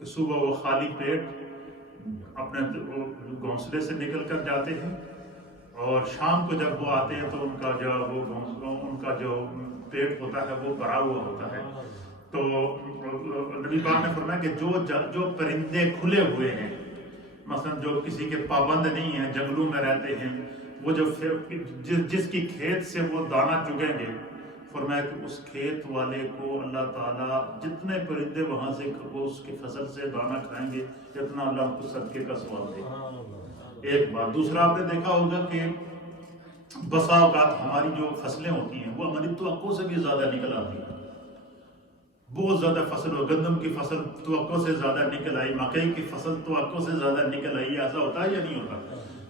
کہ صبح وہ خالی پیٹ اپنے گھونسلے سے نکل کر جاتے ہیں اور شام کو جب وہ آتے ہیں تو ان کا جو پیٹ ہوتا ہے وہ بھرا ہوا ہوتا ہے. تو نبی پاک نے فرمایا کہ جو پرندے کھلے ہوئے ہیں، مثلا جو کسی کے پابند نہیں ہیں، جنگلوں میں رہتے ہیں، وہ جس کی کھیت سے وہ دانہ چگیں گے، فرمایا کہ اس کھیت والے کو اللہ تعالیٰ جتنے پرندے وہاں سے وہ اس کی فصل سے دانہ کھائیں گے اتنا اللہ کو صدقے کا ثواب دے گا. ایک بات. دوسرا آپ نے دیکھا ہوگا کہ بسا اوقات ہماری جو فصلیں ہوتی ہیں وہ ہماری توقع سے بھی زیادہ نکل آتی ہیں. بہت زیادہ فصل ہو، گندم کی فصل توقع سے زیادہ نکل آئی، مکئی کی فصل توقع سے زیادہ نکل آئی. ایسا ہوتا ہے یا نہیں ہوتا؟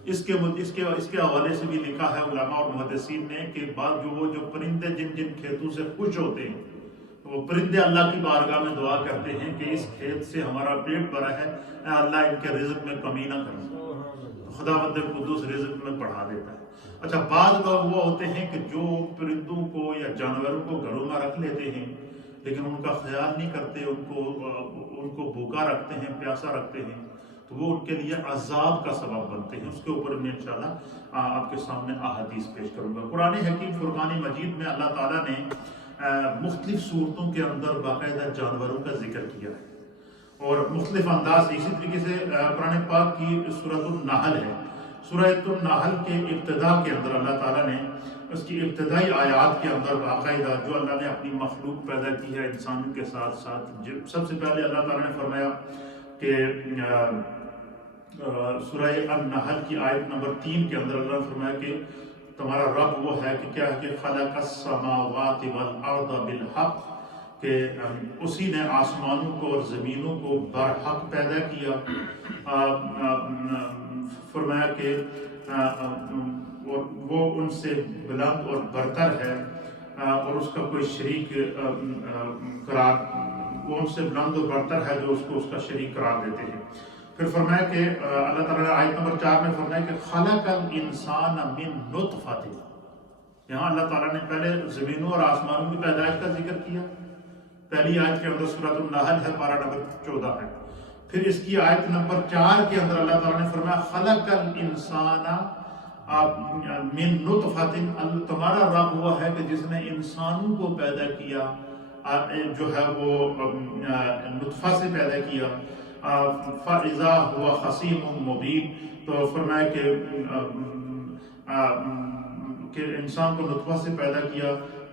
اس کے حوالے سے بھی لکھا ہے علماء اور محدثین نے کہ بعض جو پرندے جن کھیتوں سے خوش ہوتے ہیں وہ پرندے اللہ کی بارگاہ میں دعا کرتے ہیں کہ اس کھیت سے ہمارا پیٹ بھرا ہے، اے اللہ ان کے رزق میں کمی نہ کرنا. خداوند قدوس رزق میں بڑھا دیتا ہے. اچھا، بعض لوگ وہ ہوتے ہیں کہ جو پرندوں کو یا جانوروں کو گھروں میں رکھ لیتے ہیں لیکن ان کا خیال نہیں کرتے، ان کو بھوکا رکھتے ہیں، پیاسا رکھتے ہیں، تو وہ ان کے لیے عذاب کا سبب بنتے ہیں. اس کے اوپر میں انشاءاللہ آپ کے سامنے احادیث پیش کروں گا. قرآن حکیم فرقان مجید میں اللہ تعالیٰ نے مختلف صورتوں کے اندر باقاعدہ جانوروں کا ذکر کیا ہے اور مختلف انداز. اسی طریقے سے قرآن پاک کی سورۃ النحل ہے. سورۃ النحل کے ابتدا کے اندر اللہ تعالیٰ نے اس کی ابتدائی آیات کے اندر باقاعدہ جو اللہ نے اپنی مخلوق پیدا کی ہے انسانوں کے ساتھ ساتھ، سب سے پہلے اللہ تعالیٰ نے فرمایا کہ سورہ النحل کی آیت نمبر 3 کے اندر اللہ نے فرمایا کہ تمہارا رب وہ ہے کہ کیا ہے کہ خلق السماوات والارض بالحق، کہ اسی نے آسمانوں کو اور زمینوں کو برحق پیدا کیا. فرمایا کہ وہ ان سے بلند اور برتر ہے اور اس کا کوئی شریک قرار، وہ ان سے بلند اور برتر ہے جو اس کو اس کا شریک قرار دیتے ہیں. پھر فرمایا کہ اللہ تعالیٰ نے آیت نمبر 4 میں فرمایا کہ خلق الانسان من نطفۃ. یہاں اللہ تعالیٰ نے پہلے زمینوں اور آسمانوں کی پیدائش کا ذکر کیا. پہلی آیت کے اندر سورۃ النحل ہے، پارہ نمبر 14 ہے. پھر اس کی آیت نمبر 4 کے اندر اللہ تعالیٰ نے فرمایا خلق الانسان من نطفۃ. تمہارا رب وہ ہے کہ جس نے انسانوں کو پیدا کیا، جو ہے وہ نطفہ سے پیدا کیا. فَإِذَا هُوَ خَصِيمٌ مُبِينٌ. تو فرمایا کہ انسان کو نطفہ سے پیدا کیا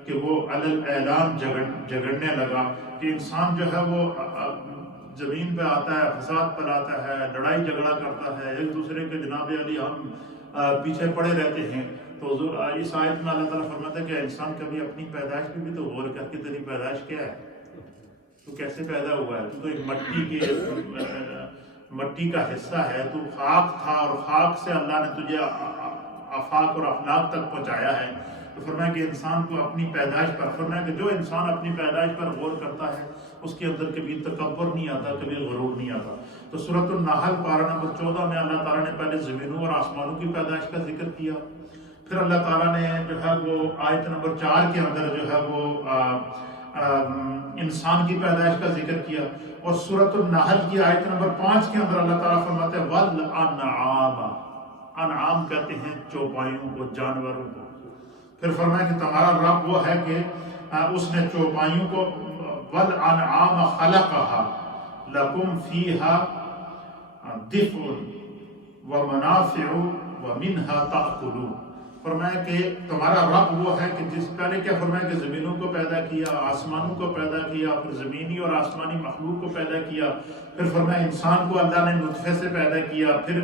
کہ وہ علی الاعلان جگڑنے لگا، کہ انسان جو ہے وہ زمین پہ آتا ہے، فساد پھیلاتا ہے، لڑائی جھگڑا کرتا ہے، ایک دوسرے کے جناب علی ہم پیچھے پڑے رہتے ہیں. تو اس آیت میں اللہ تعالیٰ فرماتا ہے کہ انسان کبھی اپنی پیدائش پہ بھی تو غور کر کے تیری پیدائش کیا ہے، تو کیسے پیدا ہوا ہے. تو ایک مٹی کا حصہ ہے، تو خاک تھا اور خاک سے اللہ نے تجھے آفاق اور افلاق تک پہنچایا ہے. تو فرمایا کہ انسان کو اپنی پیدائش پر، فرمایا کہ جو انسان اپنی پیدائش پر غور کرتا ہے اس کے اندر کبھی تکبر نہیں آتا، کبھی غرور نہیں آتا. تو سورۃ النحل پارہ نمبر 14 میں اللہ تعالیٰ نے پہلے زمینوں اور آسمانوں کی پیدائش کا ذکر کیا. پھر اللہ تعالیٰ نے جو ہے وہ آیت نمبر 4 کے اندر جو ہے وہ انسان کی پیدائش کا ذکر کیا. اور سورۃ النحل کی آیت نمبر 5 کے اندر اللہ تعالیٰ فرماتے ہیں والانعام. انعام کہتے ہیں چوپایوں کو، جانوروں کو. پھر فرمایا کہ تمہارا رب وہ ہے کہ اس نے چوپایوں کو والانعام خلقها لکم فیہا دفء ومنافع ومنها تأکلون. فرمایا کہ تمہارا رب وہ ہے کہ جس پہلے کیا فرمایا کہ زمینوں کو پیدا کیا، آسمانوں کو پیدا کیا، پھر زمینی اور آسمانی مخلوق کو پیدا کیا. پھر فرمایا انسان کو اللہ نے نطفے سے پیدا کیا. پھر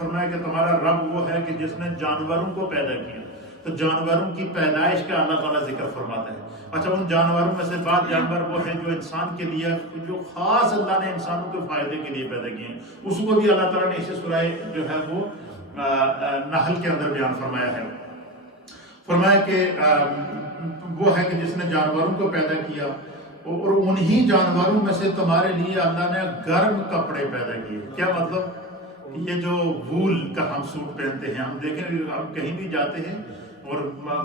فرمایا کہ تمہارا رب وہ ہے کہ جس نے جانوروں کو پیدا کیا. تو جانوروں کی پیدائش کا اللہ تعالیٰ ذکر فرماتا ہے. اچھا، ان جانوروں میں سے بعض جانور وہ ہیں جو انسان کے لیے، جو خاص اللہ نے انسانوں کے فائدے کے لیے پیدا کیے ہیں، اس کو بھی اللہ تعالیٰ نے اسے سورہ جو ہے وہ نحل کے اندر بیان فرمایا ہے. فرمایا کہ وہ ہے کہ جس نے جانوروں کو پیدا کیا اور انہی جانوروں میں سے تمہارے لیے اللہ نے گرم کپڑے پیدا کیے. کیا مطلب؟ یہ جو وول کا ہم سوٹ پہنتے ہیں، ہم دیکھیں ہم کہیں بھی جاتے ہیں اور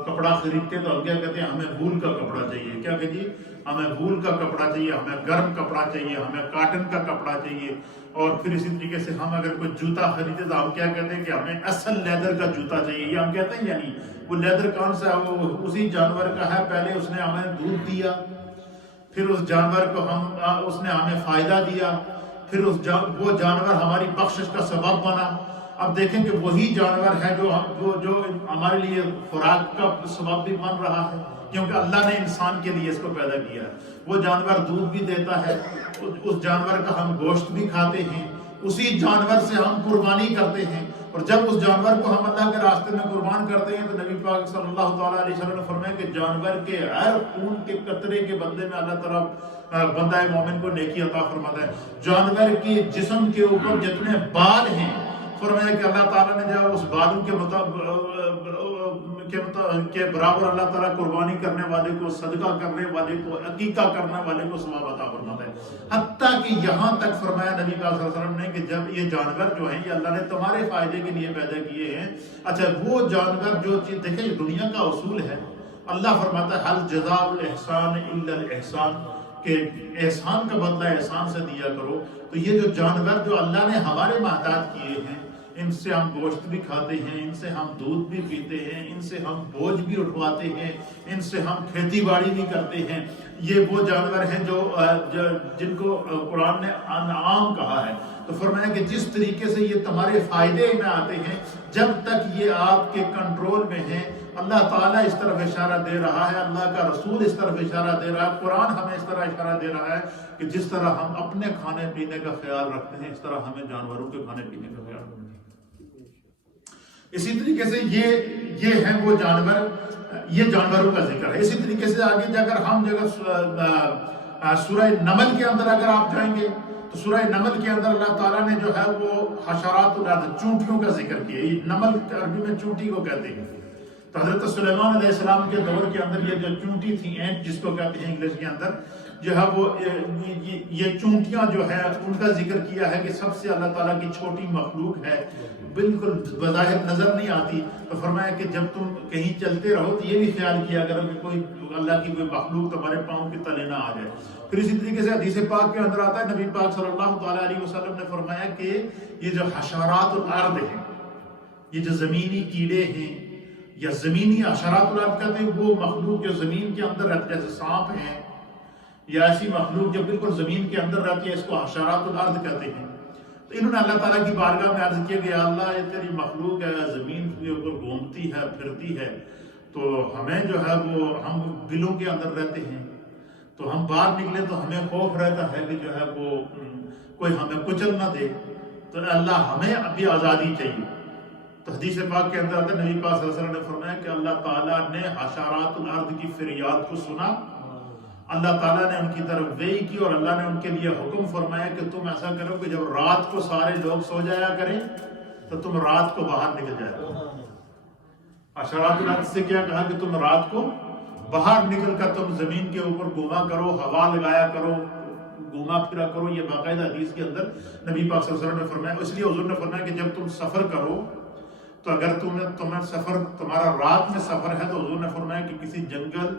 کپڑا خریدتے تو ہم کیا کہتے ہیں، ہمیں وول کا کپڑا چاہیے. کیا کہ جی ہمیں وول کا کپڑا چاہیے، ہمیں گرم کپڑا چاہیے، ہمیں کاٹن کا کپڑا چاہیے. اور پھر اسی طریقے سے ہم اگر کوئی جوتا خریدے تو ہم کیا کہتے ہیں کہ ہمیں اصل لیدر کا جوتا چاہیے. یہ ہم کہتے ہیں یعنی وہ لیدر کون سا ہے؟ وہ اسی جانور کا ہے. پہلے اس نے ہمیں دودھ دیا، پھر اس جانور کو اس نے ہمیں فائدہ دیا، پھر وہ جانور ہماری بخشش کا سبب بنا. اب دیکھیں کہ وہی جانور ہے جو ہمارے لیے خوراک کا سبب بھی بن رہا ہے، کیونکہ اللہ نے انسان کے لیے اس کو پیدا کیا ہے. وہ جانور دودھ بھی دیتا ہے، اس جانور کا ہم گوشت بھی کھاتے ہیں، اسی جانور سے ہم قربانی کرتے ہیں. اور جب اس جانور کو ہم اللہ کے راستے میں قربان کرتے ہیں تو نبی پاک صلی اللہ تعالیٰ علیہ وسلم نے فرمایا کہ جانور کے ہر خون کے قطرے کے بدلے میں اللہ تعالیٰ بندہ مومن کو نیکی عطا فرماتا ہے. جانور کے جسم کے اوپر جتنے بال ہیں، فرمایا کہ اللہ تعالیٰ نے جب اس بالوں کے برابر اللہ تعالیٰ قربانی کرنے والے کو، صدقہ کرنے والے کو، عقیقہ کرنے والے کو ثواب عطا فرماتا ہے. حتیٰ کہ یہاں تک فرمایا نبی پاک صلی اللہ علیہ وسلم نے کہ جب یہ جانور جو ہیں یہ اللہ نے تمہارے فائدے کے لیے پیدا کیے ہیں. اچھا وہ جانور جو چیز دیکھیں، یہ دنیا کا اصول ہے. اللہ فرماتا ہے حل جزاء الاحسان الا الاحسان، کہ احسان کا بدلہ احسان سے دیا کرو. تو یہ جو جانور جو اللہ نے ہمارے محتاج کیے ہیں، ان سے ہم گوشت بھی کھاتے ہیں، ان سے ہم دودھ بھی پیتے ہیں، ان سے ہم بوجھ بھی اٹھواتے ہیں، ان سے ہم کھیتی باڑی بھی کرتے ہیں. یہ وہ جانور ہیں جن کو قرآن نے انعام کہا ہے. تو فرمایا کہ جس طریقے سے یہ تمہارے فائدے میں آتے ہیں، جب تک یہ آپ کے کنٹرول میں ہیں، اللہ تعالیٰ اس طرف اشارہ دے رہا ہے، اللہ کا رسول اس طرف اشارہ دے رہا ہے، قرآن ہمیں اس طرح اشارہ دے رہا ہے کہ جس طرح ہم اپنے کھانے پینے کا خیال رکھتے ہیں، اس طرح ہمیں جانوروں کے کھانے پینے کا خیال رکھنا ہے. اسی طریقے سے یہ ہیں وہ جانور، یہ جانوروں کا ذکر ہے. اسی طریقے سے آگے اگر ہم سورہ نمل کے اندر اگر آپ جائیں گے تو سورہ نمل کے اندر اللہ تعالیٰ نے جو ہے وہ حشرات الارض، چونٹیوں کا ذکر کیا. یہ نمل عربی میں چونٹی کو کہتے ہیں. تو حضرت سلیمان علیہ السلام کے دور کے اندر یہ جو چونٹی تھی، اینٹ جس کو کہتے ہیں انگلش کے اندر، جو ہے وہ یہ چونٹیاں جو ہے ان کا ذکر کیا ہے کہ سب سے اللہ تعالیٰ کی چھوٹی مخلوق ہے، بالکل بظاہر نظر نہیں آتی. تو فرمایا کہ جب تم کہیں چلتے رہو تو یہ بھی خیال کیا کرو کہ کوئی اللہ کی کوئی مخلوق تمہارے پاؤں کے تلے نہ آ جائے. پھر اسی طریقے سے حدیث پاک کے اندر آتا ہے، نبی پاک صلی اللہ تعالیٰ علیہ وسلم نے فرمایا کہ یہ جو حشرات الارض ہیں، یہ جو زمینی کیڑے ہیں یا زمینی حشرات الارض کہتے ہیں، وہ مخلوق جو زمین کے اندر رہتے ہیں، جیسے سانپ ہیں یا ایسی مخلوق جو بالکل زمین کے اندر رہتی ہے، اس کو حشرات الارض کہتے ہیں. تو انہوں نے اللہ تعالیٰ کی بارگاہ میں عرض کیا کہ اللہ یہ تیری مخلوق ہے، زمین کے اوپر گھومتی ہے، پھرتی ہے، تو ہمیں جو ہے وہ ہم بلوں کے اندر رہتے ہیں، تو ہم باہر نکلے تو ہمیں خوف رہتا ہے کہ جو ہے وہ کوئی ہمیں کچل نہ دے. تو اللہ ہمیں ابھی آزادی چاہیے. تو حدیث پاک کے اندر آتا ہے، نبی پاک صلی اللہ علیہ وسلم نے فرمایا کہ اللہ تعالیٰ نے حشرات الارض کی فریاد کو سنا، اللہ تعالیٰ نے ان کی طرف وحی کی اور اللہ نے ان کے لیے حکم فرمایا کہ تم ایسا کرو کہ جب رات کو سارے لوگ سو جایا کریں تو تم رات کو باہر نکل جایا کرو. حشرات الارض سے کیا کہا کہ تم رات کو باہر نکل کر تم زمین کے اوپر گھوما کرو، ہوا لگایا کرو، گھوما پھرا کرو. یہ باقاعدہ حدیث کے اندر نبی پاک صلی اللہ علیہ وسلم نے فرمایا. اس لیے حضور نے فرمایا کہ جب تم سفر کرو تو اگر تمہیں سفر تمہارا رات میں سفر ہے تو حضور نے فرمایا کہ کسی جنگل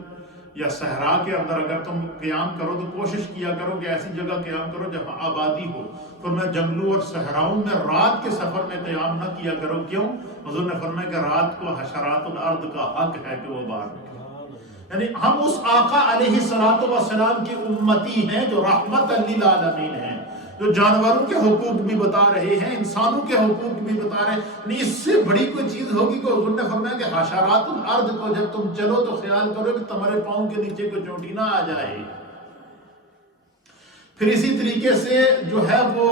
یا صحرا کے اندر اگر تم قیام کرو تو کوشش کیا کرو کہ ایسی جگہ قیام کرو جہاں آبادی ہو. فرمایا جنگلوں اور صحراؤں میں رات کے سفر میں قیام نہ کیا کرو. کیوں؟ حضور نے فرمایا کہ رات کو حشرات الارض کا حق ہے کہ وہ باہر نکلے. یعنی ہم اس آقا علیہ الصلوۃ والسلام کی امتی ہیں جو رحمت للعالمین ہیں، جو جانوروں کے حقوق بھی بتا رہے ہیں، انسانوں کے حقوق بھی بتا رہے ہیں. نہیں اس سے بڑی کوئی چیز ہوگی کہ حضور نے فرمایا کہ حشرات الارض کو جب تم چلو تو خیال کرو کہ تمہارے پاؤں کے نیچے کوئی چوٹی نہ آ جائے. پھر اسی طریقے سے جو ہے وہ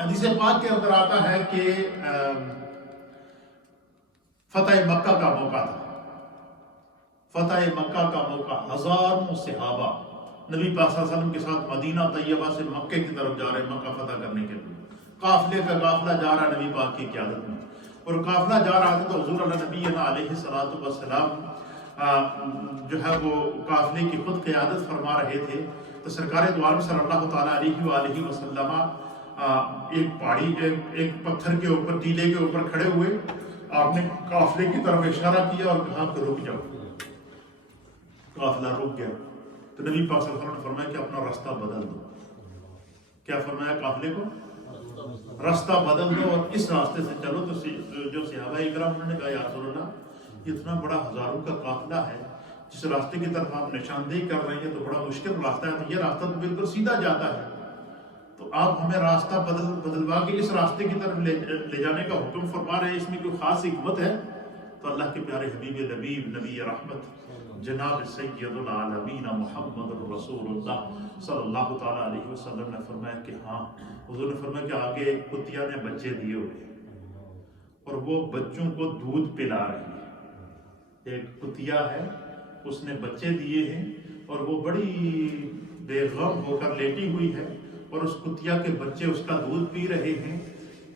حدیث پاک کے اندر آتا ہے کہ فتح مکہ کا موقع تھا. فتح مکہ کا موقع، ہزاروں صحابہ نبی پاک صلی اللہ علیہ وسلم کے ساتھ مدینہ طیبہ سے مکے کی طرف جا رہے ہیں مکہ فتح کرنے کے لیے. قافلے کا قافلہ جا رہا نبی پاک کی قیادت میں، اور قافلہ جا رہا تھا تو حضور اللہ نبی علیہ الصلوۃ والسلام جو ہے وہ قافلے کی خود قیادت فرما رہے تھے. تو سرکار دو عالم صلی اللہ تعالیٰ علیہ وآلہ وسلم ایک پہاڑی ایک پتھر کے اوپر، ٹیلے کے اوپر کھڑے ہوئے، آپ نے قافلے کی طرف اشارہ کیا اور کہا کہ رک جاؤ. قافلہ رک گیا. تو نبی پاک صلی اللہ علیہ وسلم نے فرمایا کہ اپنا راستہ بدل دو. کیا فرمایا؟ قافلے کو راستہ بدل دو اور اس راستے سے چلو. تو جو صحابہ اکرام انہوں نے کہا یا رسول اللہ اتنا بڑا ہزاروں کا قافلہ ہے، جس راستے کی طرف آپ نشاندہی کر رہے ہیں تو بڑا مشکل راستہ ہے، تو یہ راستہ تو بالکل سیدھا جاتا ہے، تو آپ ہمیں راستہ بدلوا کے اس راستے کی طرف لے جانے کا حکم فرما رہے ہیں، اس میں کوئی خاص حکمت ہے؟ تو اللہ کے پیارے حبیب لبیب نبی رحمت جناب سید العالمین محمد رسول اللہ صلی اللہ تعالیٰ علیہ وسلم نے فرمایا کہ ہاں. حضور نے فرمایا کہ آگے کتیا نے بچے دیے ہوئے اور وہ بچوں کو دودھ پلا رہی ہے. ایک کتیا ہے، اس نے بچے دیے ہیں اور وہ بڑی بے غم ہو کر لیٹی ہوئی ہے اور اس کتیا کے بچے اس کا دودھ پی رہے ہیں.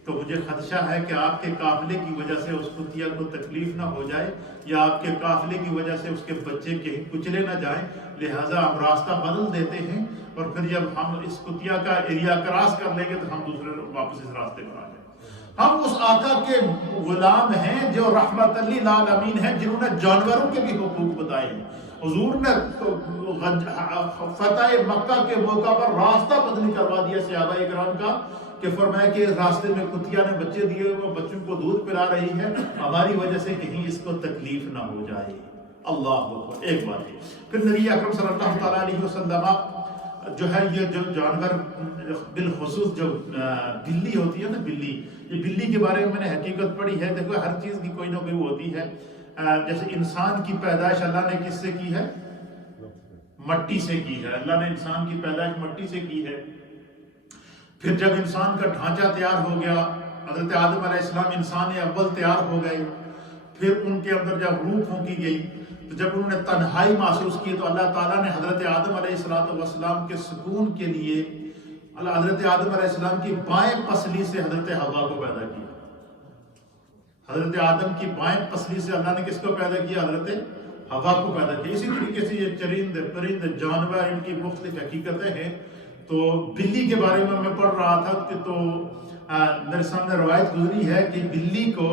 تو مجھے خدشہ ہے کہ آپ کے قافلے کی وجہ سے اس کتیا کو تکلیف نہ ہو جائے یا آپ کے قافلے کی وجہ سے اس کے بچے کہیں کچلے نہ جائیں، لہٰذا ہم راستہ بدل دیتے ہیں اور پھر جب ہم اس کتیا کا ایریا کراس کر لیں گے تو ہم دوسرے واپس اس راستے پر آ جائیں. ہم اس آقا کے غلام ہیں جو رحمت للعالمین ہیں، جنہوں نے جانوروں کے بھی حقوق بتائے ہیں. حضور نے فتح مکہ کے موقع پر راستہ بدلی کروا دیا صحابہ اکرام کا کہ فرمایا کہ راستے میں کتیا نے بچے دیے، وہ بچوں کو دودھ پلا رہی ہے، ہماری وجہ سے کہیں اس کو تکلیف نہ ہو جائے. اللہ اکبر. ایک بات ہے. پھر نبی اکرم صلی اللہ تعالیٰ علیہ وسلم جو ہے یہ جو جانور بالخصوص جو بلی ہوتی ہے نا، بلی، یہ بلی کے بارے میں نے حقیقت پڑھی ہے. دیکھو ہر چیز کی کوئی نہ کوئی ہوتی ہے. جیسے انسان کی پیدائش اللہ نے کس سے کی ہے؟ مٹی سے کی ہے. اللہ نے انسان کی پیدائش مٹی سے کی ہے. پھر جب انسان کا ڈھانچہ تیار ہو گیا، حضرت آدم علیہ السلام انسان اول تیار ہو گئے، پھر ان کے اندر جب روح پھونکی گئی تو جب انہوں نے تنہائی محسوس کی تو اللہ تعالیٰ نے حضرت آدم علیہ السلام کے سکون کے لیے حضرت آدم علیہ السلام کی بائیں پسلی سے حضرت حوا کو پیدا کیا. حضرت آدم کی بائیں پسلی سے اللہ نے کس کو پیدا کیا؟ حضرت حوا کو پیدا کیا. اسی طریقے سے یہ چرند پرند جانور، ان کی مختلف حقیقتیں ہیں. تو بلی کے بارے میں پڑھ رہا تھا کہ تو میرے سامنے روایت گزری ہے کہ بلی کو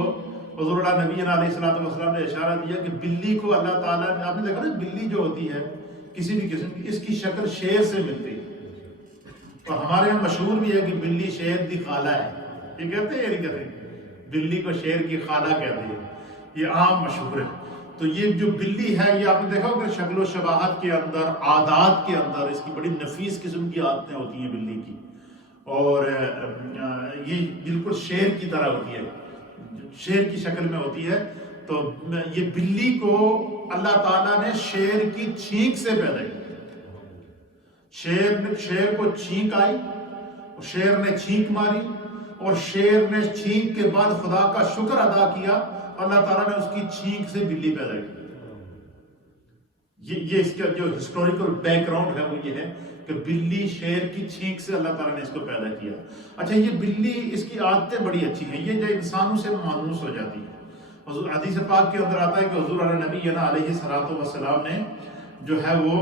حضور اللہ نبی علیہ السلام نے اشارہ دیا کہ بلی کو اللہ تعالیٰ نے، آپ نے دیکھا نا بلی جو ہوتی ہے کسی بھی قسم کی، اس کی شکل شیر سے ملتی ہے. اور ہمارے یہاں مشہور بھی ہے کہ بلی شیر کی خالہ ہے. یہ کہتے ہیں یا نہیں کہتے؟ بلی کو شیر کی خالہ کہتے ہیں، یہ عام مشہور ہے. تو یہ جو بلی ہے یہ آپ نے دیکھا ہوگا شکل و شباہت کے اندر، عادات کے اندر اس کی بڑی نفیس قسم کی عادتیں ہوتی ہیں بلی کی، اور یہ بالکل شیر کی طرح ہوتی ہے، شیر کی شکل میں ہوتی ہے. تو یہ بلی کو اللہ تعالیٰ نے شیر کی چھینک سے پیدا کیا. شیر کو چھینک آئی، شیر نے چھینک ماری اور شیر نے چھینک کے بعد خدا کا شکر ادا کیا، اللہ تعالیٰ نے اس کی چھینک سے بلی پیدا کی. یہ اس کا جو ہسٹوریکل بیک گراؤنڈ ہے وہ یہ ہے کہ بلی شیر کی چھینک سے اللہ تعالیٰ نے اس کو پیدا کیا. اچھا، یہ بلی، اس کی عادتیں بڑی اچھی ہیں، یہ جو انسانوں سے مانوس ہو جاتی ہے. حدیث پاک کے اندر آتا ہے کہ حضور نبی علیہ السلام نے جو ہے وہ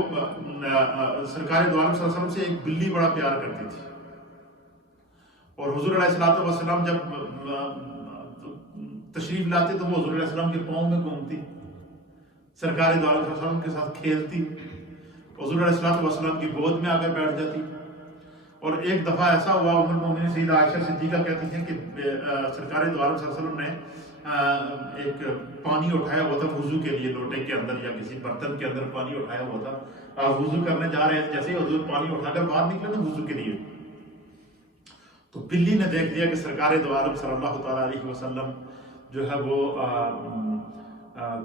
سرکار دو عالم صلی اللہ علیہ وسلم سے ایک بلی بڑا پیار کرتی تھی، اور حضور علیہ السلام جب تشریف لاتے تو وہ حضور علیہ السلام کے پاؤں میں گھومتی، سرکار دو عالم صلی اللہ علیہ وسلم کے ساتھ کھیلتی، حضور علیہ السلام کی گود میں آ کر بیٹھ جاتی. اور ایک دفعہ ایسا ہوا، ام المومنین سیدہ عائشہ صدیقہ کہتی ہیں کہ سرکار دو عالم صلی اللہ علیہ وسلم نے ایک پانی اٹھایا ہوا تھا وضو کے لیے، لوٹے کے اندر یا کسی برتن کے اندر پانی اٹھایا ہوا تھا، آپ وضو کرنے جا رہے ہیں، جیسے ہی حضور پانی اٹھا کر باہر نکلے نا وضو کے لیے، تو بلی نے دیکھ لیا کہ سرکار دو عالم صلی اللہ تعالیٰ علیہ وسلم جو ہے وہ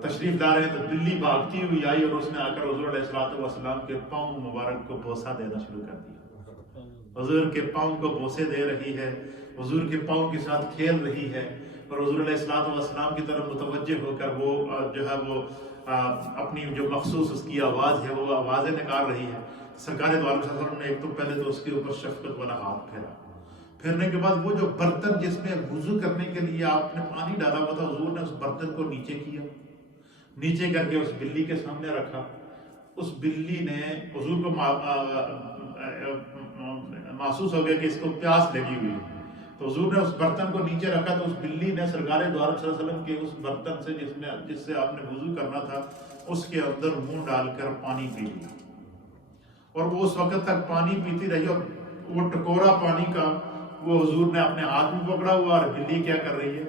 تشریف لا رہے ہیں. تو بلی بھاگتی ہوئی آئی اور اس نے آ کر حضور علیہ السلام کے پاؤں مبارک کو بوسہ دینا شروع کر دیا. حضور کے پاؤں کو بوسے دے رہی ہے، حضور کے پاؤں کے ساتھ کھیل رہی ہے، اور حضور علیہ السلام کی طرف متوجہ ہو کر وہ جو ہے وہ اپنی جو مخصوص اس کی آواز ہے وہ آوازیں نکال رہی ہے. سرکار دو عالم صلی اللہ علیہ وسلم نے ایک تو پہلے تو اس کے اوپر شفقت والا ہاتھ پھیرا، پھرنے کے بعد وہ جو برتن جس میں وضو کرنے کے لیے آپ نے پانی ڈالا ہوا تھا، حضور نے اس برتن کو نیچے کیا، نیچے کر کے اس بلی کے سامنے رکھا. اس بلی نے حضور کو محسوس ہو گیا کہ اس کو پیاس لگی ہوئی، تو حضور نے اس برتن کو نیچے رکھا تو اس بلی نے سرکار دو عالم صلی اللہ علیہ وسلم کے اس برتن سے جس سے آپ نے وضو کرنا تھا اس کے اندر منہ ڈال کر پانی پی لیا. اور وہ اس وقت تک پانی پیتی رہی، اور وہ ٹکورا پانی کا وہ حضور نے اپنے ہاتھ میں پکڑا ہوا، اور بلی کیا کر رہی ہے؟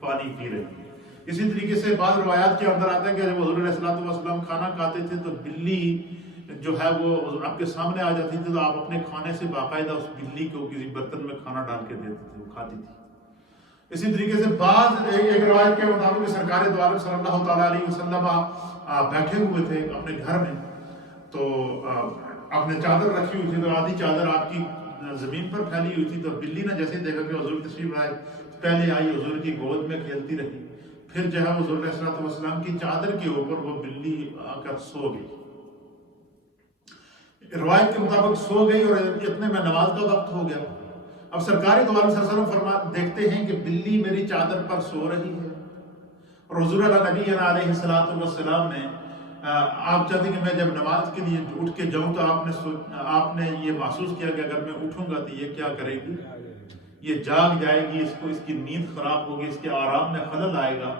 پانی پی رہی ہے۔ اسی طریقے سے بعض روایات کے اندر آتا ہے کہ جب حضور علیہ الصلوۃ والسلام کھانا کھاتے تھے تو بلی جو ہے وہ آپ کے سامنے آ جاتی تھی، تو آپ اپنے کھانے سے باقاعدہ اس بلی کو کسی برتن میں کھانا ڈال کے دیتے تھے، وہ کھاتی تھی۔ اسی طریقے سے بعض ایک روایت کے مطابق سرکار دو عالم صلی اللہ تعالیٰ علیہ وسلم بیٹھے ہوئے تھے اپنے گھر میں، تو آپ نے چادر رکھی ہوئی تھی، تو آدھی چادر آپ کی زمین پر پھیلی ہوئی تھی، تو بلی نے جیسے دیکھا کہ حضور تشریف لائے، پہلے آئی، حضور کی گود میں کھیلتی رہی، پھر جو ہے حضور علیہ الصلوۃ والسلام کی چادر کے اوپر وہ بلی آ کر سو گئی۔ روایت کے مطابق سو گئی، اور اتنے میں نماز کا وقت ہو گیا۔ اب سرکار دو عالم صلی اللہ علیہ وسلم دیکھتے ہیں کہ بلی میری چادر پر سو رہی ہے، اور حضور نبی علیہ الصلوۃ والسلام نے آپ چاہتے ہیں کہ میں جب نماز کے لیے اٹھ کے جاؤں تو آپ نے یہ محسوس کیا کہ اگر میں اٹھوں گا تو یہ کیا کرے گی؟ یہ جاگ جائے گی، اس کی نیند خراب ہوگی، اس کے آرام میں خلل آئے گا۔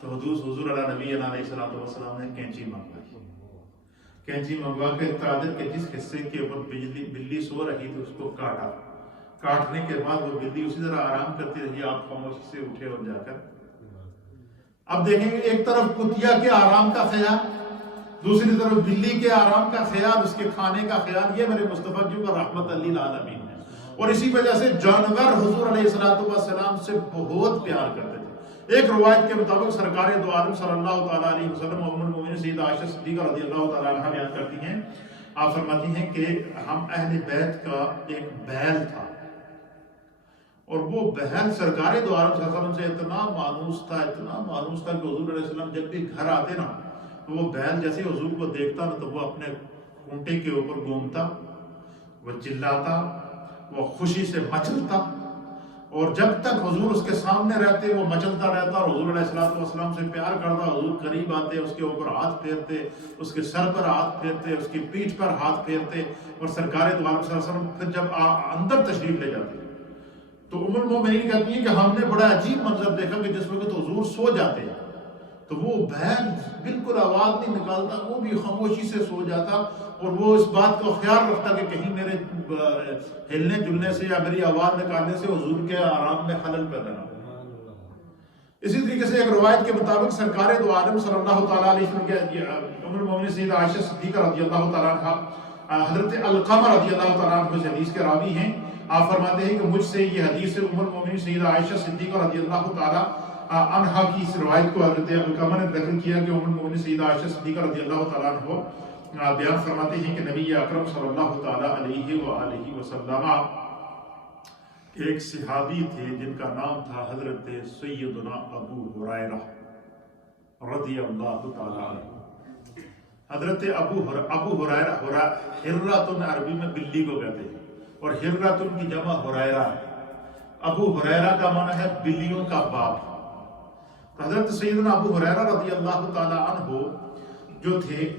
تو حضور نبی علیہ الصلوۃ والسلام نے کینچی منگوائی، کینچی منگوا کے چادر کے جس حصے کے اوپر بلی سو رہی تھی اس کو کاٹا، کاٹنے کے بعد وہ بلی اسی طرح آرام کرتی رہی، آپ خاموشی سے اٹھے اور جا کر اب دیکھیں گے ایک طرف کتیا کے آرام کا خیال، دوسری طرف بلی کے آرام کا خیال، اس کے کھانے کا خیال، یہ میرے مصطفیٰ کی رحمت للعالمین ہے۔ اور اسی وجہ سے جانور حضور علیہ الصلوۃ والسلام سے بہت پیار کرتے تھے۔ ایک روایت کے مطابق سرکار دو عالم صلی اللہ تعالیٰ علیہ وسلم ام المؤمنین سیدہ عائشہ صدیقہ رضی اللہ تعالیٰ عنہا بیان کرتی ہیں، آپ فرماتی ہیں کہ ہم اہل بیت کا ایک بیل تھا، اور وہ بہن سرکار دو عالم صلی اللہ علیہ وسلم سے اتنا مانوس تھا کہ حضور علیہ السلام جب بھی گھر آتے نا تو وہ بیل جیسے حضور کو دیکھتا نا تو وہ اپنے کونٹے کے اوپر گھومتا، وہ چلاتا، وہ خوشی سے مچلتا، اور جب تک حضور اس کے سامنے رہتے وہ مچلتا رہتا، اور حضور علیہ السلام سے پیار کرتا، حضور قریب آتے، اس کے اوپر ہاتھ پھیرتے، اس کے سر پر ہاتھ پھیرتے، اس کی پیٹھ پر ہاتھ پھیرتے، اور سرکار دو عالم صلی اللہ علیہ وسلم پھر جب اندر تشریف لے جاتے تو ام المؤمنین کہتی ہیں کہ ہم نے بڑا عجیب منظر دیکھا کہ جس وقت حضور سو جاتے ہیں تو وہ بیل بالکل آواز نہیں نکالتا، وہ بھی خاموشی سے سو جاتا، اور وہ اس بات کا خیال رکھتا کہ کہیں میرے ہلنے جلنے سے یا میری آواز نکالنے سے حضور کے آرام میں خلل پیدا نہ ہو۔ اسی طریقے سے ایک روایت کے مطابق سرکار دو عالم صلی اللہ تعالیٰ علیہ وسلم کے ام المؤمنین سیدہ عائشہ صدیقہ رضی اللہ تعالیٰ عنہ، حضرت علقمہ رضی اللہ تعالیٰ عنہ اس حدیث کے راوی ہیں، آپ فرماتے ہیں کہ مجھ سے یہ حدیث ام المؤمنین سیدہ عائشہ صدیقہ رضی اللہ تعالیٰ عنہا کی اس روایت کو حضرت علقمہ نے نقل کیا کہ ام المؤمنین سیدہ عائشہ صدیقہ رضی اللہ تعالیٰ عنہ بیان فرماتے ہیں کہ نبی اکرم صلی اللہ تعالیٰ علیہ وآلہ وسلم ایک صحابی تھے جن کا نام تھا حضرت سیدنا ابو ہریرہ رضی اللہ تعالیٰ عنہ۔ حضرت ابو ہریرہ، ہرۃ عربی میں بلی کو کہتے ہیں، اور ہرۃ کی جمع ہریرہ ہے۔ ابو ہریرہ کا معنی ہے بلیوں کا باپ۔ حضرت سیدنا ابو ہریرہ رضی اللہ تعالیٰ عنہ جو تھے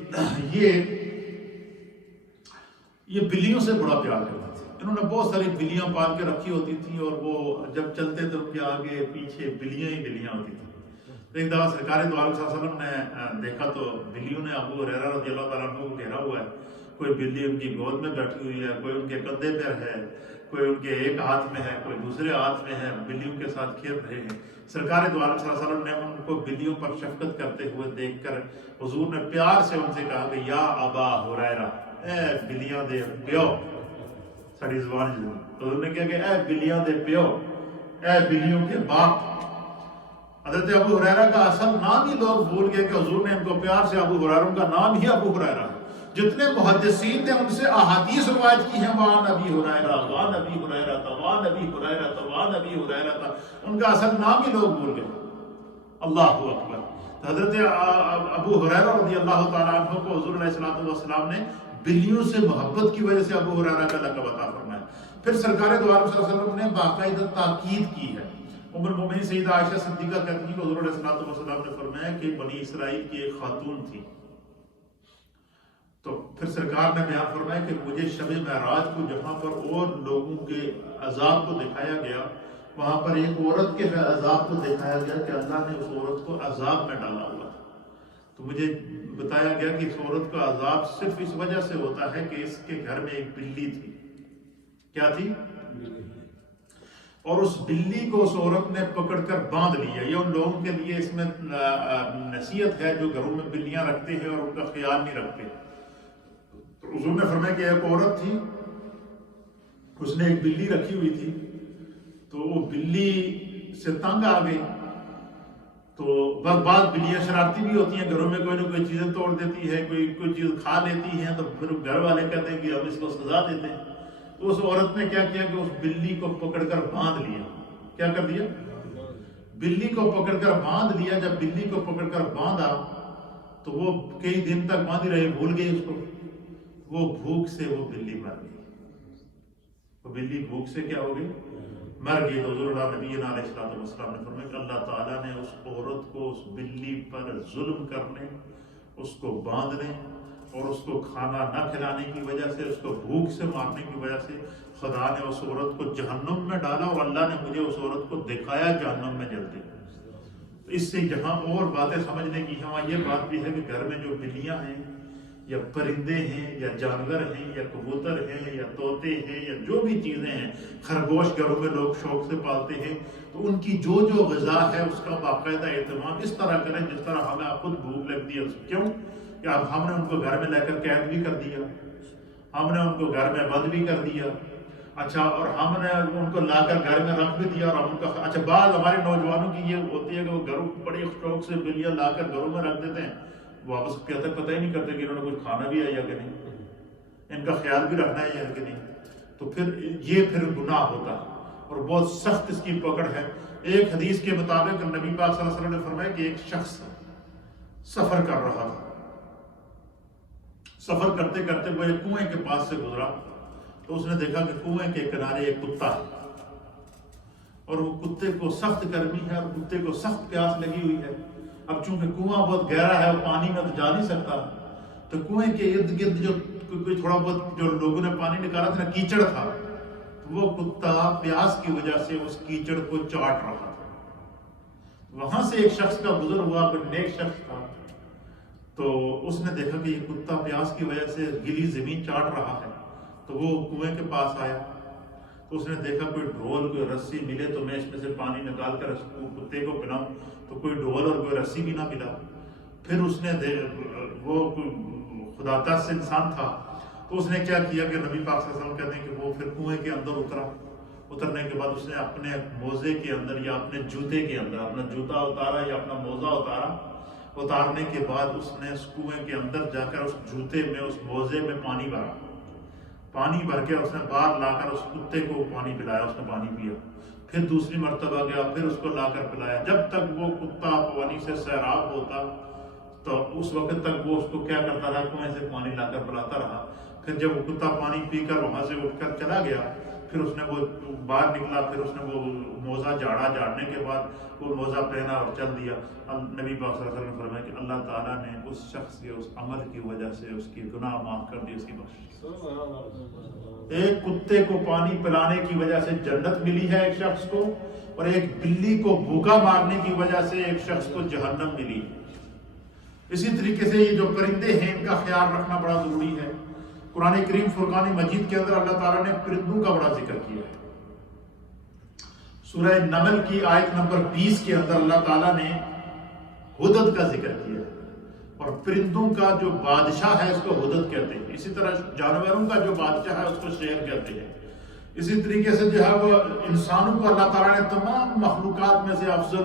یہ بلیوں سے بڑا پیار کرتے تھے۔ انہوں نے بہت ساری بلیاں پال کے رکھی ہوتی تھی، اور وہ جب چلتے تو ان کے آگے پیچھے بلیاں ہی بلیاں ہوتی تھیں۔ ایک دفعہ سرکار دو عالم صلی اللہ علیہ وسلم نے دیکھا تو بلیوں نے ابو ہریرہ رضی اللہ تعالیٰ عنہ کو گھیرا ہوا ہے، کوئی بلی ان کی گود میں بیٹھی ہوئی ہے، کوئی ان کے کندھے پر ہے، کوئی ان کے ایک ہاتھ میں ہے، کوئی دوسرے ہاتھ میں ہے، بلیوں کے ساتھ کھیل رہے ہیں۔ سرکار دو عالم صلی اللہ علیہ وسلم نے ان کو بلیوں پر شفقت کرتے ہوئے دیکھ کر حضور نے پیار سے ان سے کہا کہ یا ابا ہریرہ، اے بلیاں دے پیو، ساری زبان حضور نے کہا کہ اے بلیاں دے پیو، اے بلیوں کے باپ۔ حضرت ابو ہریرہ کا اصل نام ہی لوگ بھول گئے کہ حضور نے ان کو پیار سے ابو ہریرہ کا نام ہی ابو ہریرہ۔ جتنے محدثین نے ان سے احادیث روایت کی ہیں وان ابی ہریرہ، وان ابی ہریرہ، وان ابی ہریرہ، وان ابی ہریرہ، ان کا اصل نام ہی لوگ بھول گئے۔ اللہ اکبر۔ حضرت ابو ہریرہ رضی اللہ تعالیٰ عنہ کو حضور علیہ السلام نے بلیوں سے محبت کی وجہ سے ابو ہریرہ کا لقب عطا فرمایا۔ پھر سرکار دو عالم صلی اللہ علیہ وسلم نے باقاعدہ تاکید کی ہے۔ ام المؤمنین سیدہ عائشہ صدیقہ کہتی ہیں کہ حضور علیہ السلام نے فرمایا کہ بنی اسرائیل کی ایک خاتون تھی، تو پھر سرکار نے بیان فرمایا کہ مجھے شب معراج کو جہاں پر اور لوگوں کے عذاب کو دکھایا گیا، وہاں پر ایک عورت کے عذاب کو دکھایا گیا کہ اللہ نے اس عورت کو عذاب میں ڈالا ہوا تھا۔ تو مجھے بتایا گیا کہ اس عورت کا عذاب صرف اس وجہ سے ہوتا ہے کہ اس کے گھر میں ایک بلی تھی. کیا تھی؟ اور اس بلی کو اس عورت نے پکڑ کر باندھ لیا. یہ ان لوگوں کے لیے اس میں نصیحت ہے جو گھروں میں بلیاں رکھتے ہیں اور ان کا خیال نہیں رکھتے. تو حضور نے فرمایا کہ ایک عورت تھی, اس نے ایک بلی رکھی ہوئی تھی, تو وہ بلی سے تنگ آ گئی. تو بس بعض بلیاں شرارتی بھی ہوتی ہیں, گھروں میں کوئی نہ کوئی چیزیں توڑ دیتی ہے, کوئی چیز کھا لیتی ہیں, تو پھر گھر والے کہتے ہیں کہ ہم اس کو سزا دیتے ہیں. تو اس عورت نے کیا کیا کہ اس بلی کو پکڑ کر باندھ لیا. کیا کر دیا؟ بلی کو پکڑ کر باندھ لیا. جب بلی کو پکڑ کر باندھا تو وہ کئی دن تک باندھی رہی, بھول گئی اس کو. وہ بھوک سے وہ بلی مر گئی. وہ بلی بھوک سے کیا ہو گئی؟ مر گئی. تو حضور نبی علیہ الصلوۃ والسلام نے فرمایا کہ اللہ تعالیٰ نے اس عورت کو اس بلی پر ظلم کرنے, اس کو باندھنے اور اس کو کھانا نہ کھلانے کی وجہ سے, اس کو بھوک سے مارنے کی وجہ سے خدا نے اس عورت کو جہنم میں ڈالا, اور اللہ نے مجھے اس عورت کو دکھایا جہنم میں جلتے. تو اس سے جہاں اور باتیں سمجھنے کی ہیں, وہاں یہ بات بھی ہے کہ گھر میں جو بلیاں ہیں یا پرندے ہیں یا جانور ہیں یا کبوتر ہیں یا طوطے ہیں یا جو بھی چیزیں ہیں, خرگوش گھروں میں لوگ شوق سے پالتے ہیں, تو ان کی جو غذا ہے اس کا باقاعدہ اہتمام اس طرح کریں جس طرح ہمیں خود بھوک لگتی ہے. کیوں کہ اب ہم نے ان کو گھر میں لے کر قید بھی کر دیا, ہم نے ان کو گھر میں بند بھی کر دیا. اچھا, اور ہم نے ان کو لا کر گھر میں رکھ بھی دیا, اور ہم ان کا اچھا بعض ہمارے نوجوانوں کی یہ ہوتی ہے کہ وہ گھروں بڑی شوق سے بلیاں لا کر گھروں میں رکھ دیتے ہیں, واپس پتہ ہی نہیں کرتے کہ انہوں نے کچھ کھانا بھی ہے یا کہ نہیں, ان کا خیال بھی رکھنا ہے یا کہ نہیں. تو پھر گناہ ہوتا ہے اور بہت سخت اس کی پکڑ ہے. ایک حدیث کے مطابق نبی پاک صلی اللہ علیہ وسلم نے فرمایا کہ ایک شخص سفر کر رہا تھا, سفر کرتے کرتے وہ ایک کنویں کے پاس سے گزرا, تو اس نے دیکھا کہ کنویں کے کنارے ایک کتا ہے, اور وہ کتے کو سخت گرمی ہے اور کتے کو سخت پیاس لگی ہوئی ہے. اب چونکہ کنواں بہت گہرا ہے, وہ پانی میں تو جا نہیں سکتا, تو کنویں کے ارد گرد جو کوئی تھوڑا بہت جو لوگوں نے پانی نکالا تھا, کیچڑ تھا, وہ کتا پیاس کی وجہ سے اس کیچڑ کو چاٹ رہا تھا. وہاں سے ایک شخص کا گزر ہوا, کوئی نیک شخص تھا, تو اس نے دیکھا کہ یہ کتا پیاس کی وجہ سے گیلی زمین چاٹ رہا ہے, تو وہ کنویں کے پاس آیا. تو اس نے دیکھا کوئی ڈھول کوئی رسی ملے تو میں اس میں سے پانی نکال کر کتے کو پلاؤں, تو کوئی ڈھول اور کوئی رسی بھی نہ ملا. پھر اس نے وہ خدا ترس انسان تھا, تو اس نے کیا کیا کہ نبی پاک صلی اللہ علیہ وسلم کہتے ہیں کہ وہ پھر کنویں کے اندر اترا. اترنے کے بعد اس نے اپنے موزے کے اندر یا اپنے جوتے کے اندر اپنا جوتا اتارا یا اپنا موزہ اتارا. اتارنے کے بعد اس نے اس کنویں کے اندر جا کر اس جوتے میں اس موزے میں پانی بھرا, پانی بھر کے اس نے باہر لا کر اس کتے کو پانی پلایا, اس نے پانی پیا. پھر دوسری مرتبہ گیا, پھر اس کو لا کر پلایا, جب تک وہ کتا پانی سے سیراب ہوتا تو اس وقت تک وہ اس کو کیا کرتا رہا, کنویں سے پانی لا کر پلاتا رہا. پھر جب وہ کتا پانی پی کر وہاں سے اٹھ کر چلا گیا, پھر اس نے وہ باہر نکلا, پھر اس نے وہ موزہ جھاڑا, جھاڑنے کے بعد وہ موزہ پہنا اور چل دیا. نبی پاک صلی اللہ علیہ وسلم نے فرمایا کہ اللہ تعالیٰ نے اس شخص کے اس عمل کی وجہ سے اس کی گناہ معاف کر دی, اس کی بخشش. ایک کتے کو پانی پلانے کی وجہ سے جنت ملی ہے ایک شخص کو, اور ایک بلی کو بھوکا مارنے کی وجہ سے ایک شخص کو جہنم ملی. اسی طریقے سے یہ جو پرندے ہیں ان کا خیال رکھنا بڑا ضروری ہے. قرآن کریم فرقان مجید کے اندر اللہ تعالیٰ نے پرندوں کا بڑا ذکر کیا ہے. سورہ نمل کی آیت نمبر 20 کے اندر اللہ تعالیٰ نے ہدد کا ذکر کیا ہے, اور پرندوں کا جو بادشاہ ہے اس کو ہدد کہتے ہیں. اسی طرح جانوروں کا جو بادشاہ ہے اس کو شیر کہتے ہیں. اسی طریقے سے جو ہے وہ انسانوں کو اللہ تعالیٰ نے تمام مخلوقات میں سے افضل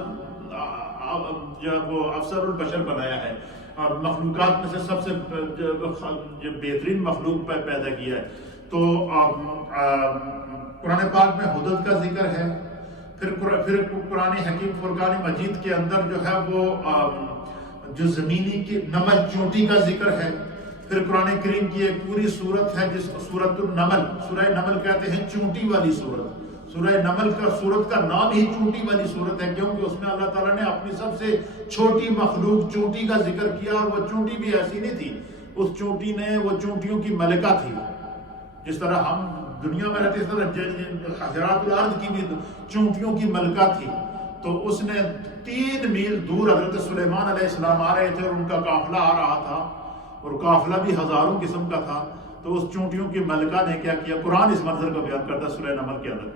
البشر بنایا ہے, اور مخلوقات میں سے سب سے بہترین مخلوق پیدا کیا ہے. تو قرآن پاک میں ہدد کا ذکر ہے. پھر قرآن حکیم فرقان مجید کے اندر جو ہے وہ جو زمینی کی نمل چونٹی کا ذکر ہے. پھر قرآن کریم کی ایک پوری سورت ہے جس کو سورۃ النمل, سورہ نمل کہتے ہیں چونٹی والی سورت. سورہ نمل کا سورت کا نام ہی چونٹی والی سورت ہے, کیونکہ اس میں اللہ تعالیٰ نے اپنی سب سے چھوٹی مخلوق چونٹی کا ذکر کیا, اور وہ چونٹی بھی ایسی نہیں تھی, اس چونٹی نے وہ چونٹیوں کی ملکہ تھی. جس طرح ہم دنیا میں رہتے اس طرح حجرات الارض کی بھی چونٹیوں کی ملکہ تھی. تو اس نے 3 میل دور حضرت سلیمان علیہ السلام آ رہے تھے اور ان کا قافلہ آ رہا تھا، اور قافلہ بھی ہزاروں قسم کا تھا. تو اس چونٹیوں کی ملکہ نے کیا کیا، قرآن اس منظر کو بیان کرتا سورہ نمل کے اندر،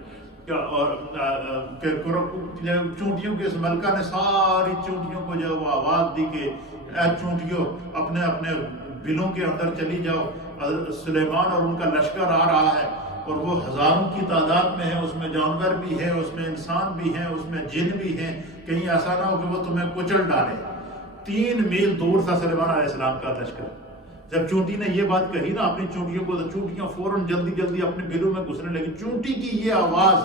چونٹیوں کے اس ملکہ نے ساری چونٹیوں کو جو وہ آواز دی کہ اے چونٹیوں اپنے اپنے بلوں کے اندر چلی جاؤ. حضرت سلیمان اور ان کا لشکر آ رہا ہے، اور وہ ہزاروں کی تعداد میں ہے، اس میں جانور بھی ہے، اس میں انسان بھی ہیں، اس میں جن بھی ہیں، کہیں ایسا نہ ہو کہ وہ تمہیں کچل ڈالے. 3 میل دور تھا سلیمان علیہ السلام کا لشکر. جب چونٹی نے یہ بات کہی نا اپنی چونٹیوں کو، تو چونٹیاں فوراً جلدی جلدی اپنے بلوں میں گھسنے لگی. چونٹی کی یہ آواز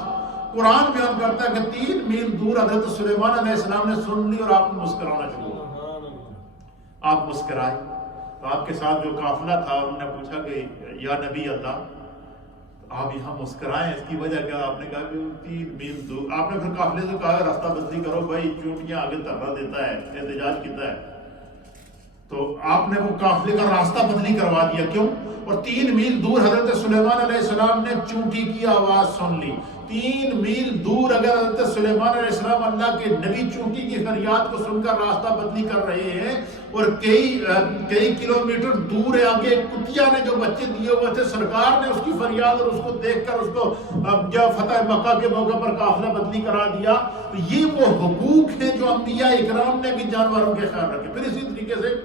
قرآن بیان کرتا ہے کہ 3 میل دور حضرت سلیمان علیہ السلام نے سن لی اور آپ نے مسکرانا شروع کیا. آپ مسکرائے. تو آپ کے ساتھ جو قافلہ تھا انہوں نے پوچھا کہ یا نبی اللہ آپ یہاں مسکرائیں، اس کی وجہ کیا؟ آپ نے کہا کہ 3 میل دور. آپ نے پھر قافلے سے کہا راستہ بدلی کرو بھائی، چونٹیاں آگے دھرنا دیتا ہے، احتجاج کیتا ہے. تو آپ نے وہ قافلے کا راستہ بدلی کروا دیا. کیوں؟ اور 3 میل دور حضرت سلیمان علیہ السلام نے چونٹی کی آواز سن لی. 3 میل دور اگر حضرت سلیمان علیہ السلام اللہ کے نبی چونٹی کی فریاد کو سن کر راستہ بدلی کر رہے ہیں، اور کئی کلومیٹر دور آگے کتیا نے جو بچے دیے ہوئے تھے، سرکار نے اس کی فریاد اور اس کو دیکھ کر اس کو جب فتح مکہ کے موقع پر قافلہ بدلی کرا دیا. تو یہ وہ حقوق ہیں جو انبیاء اکرام نے بھی جانوروں کے خیال رکھے. پھر اسی طریقے سے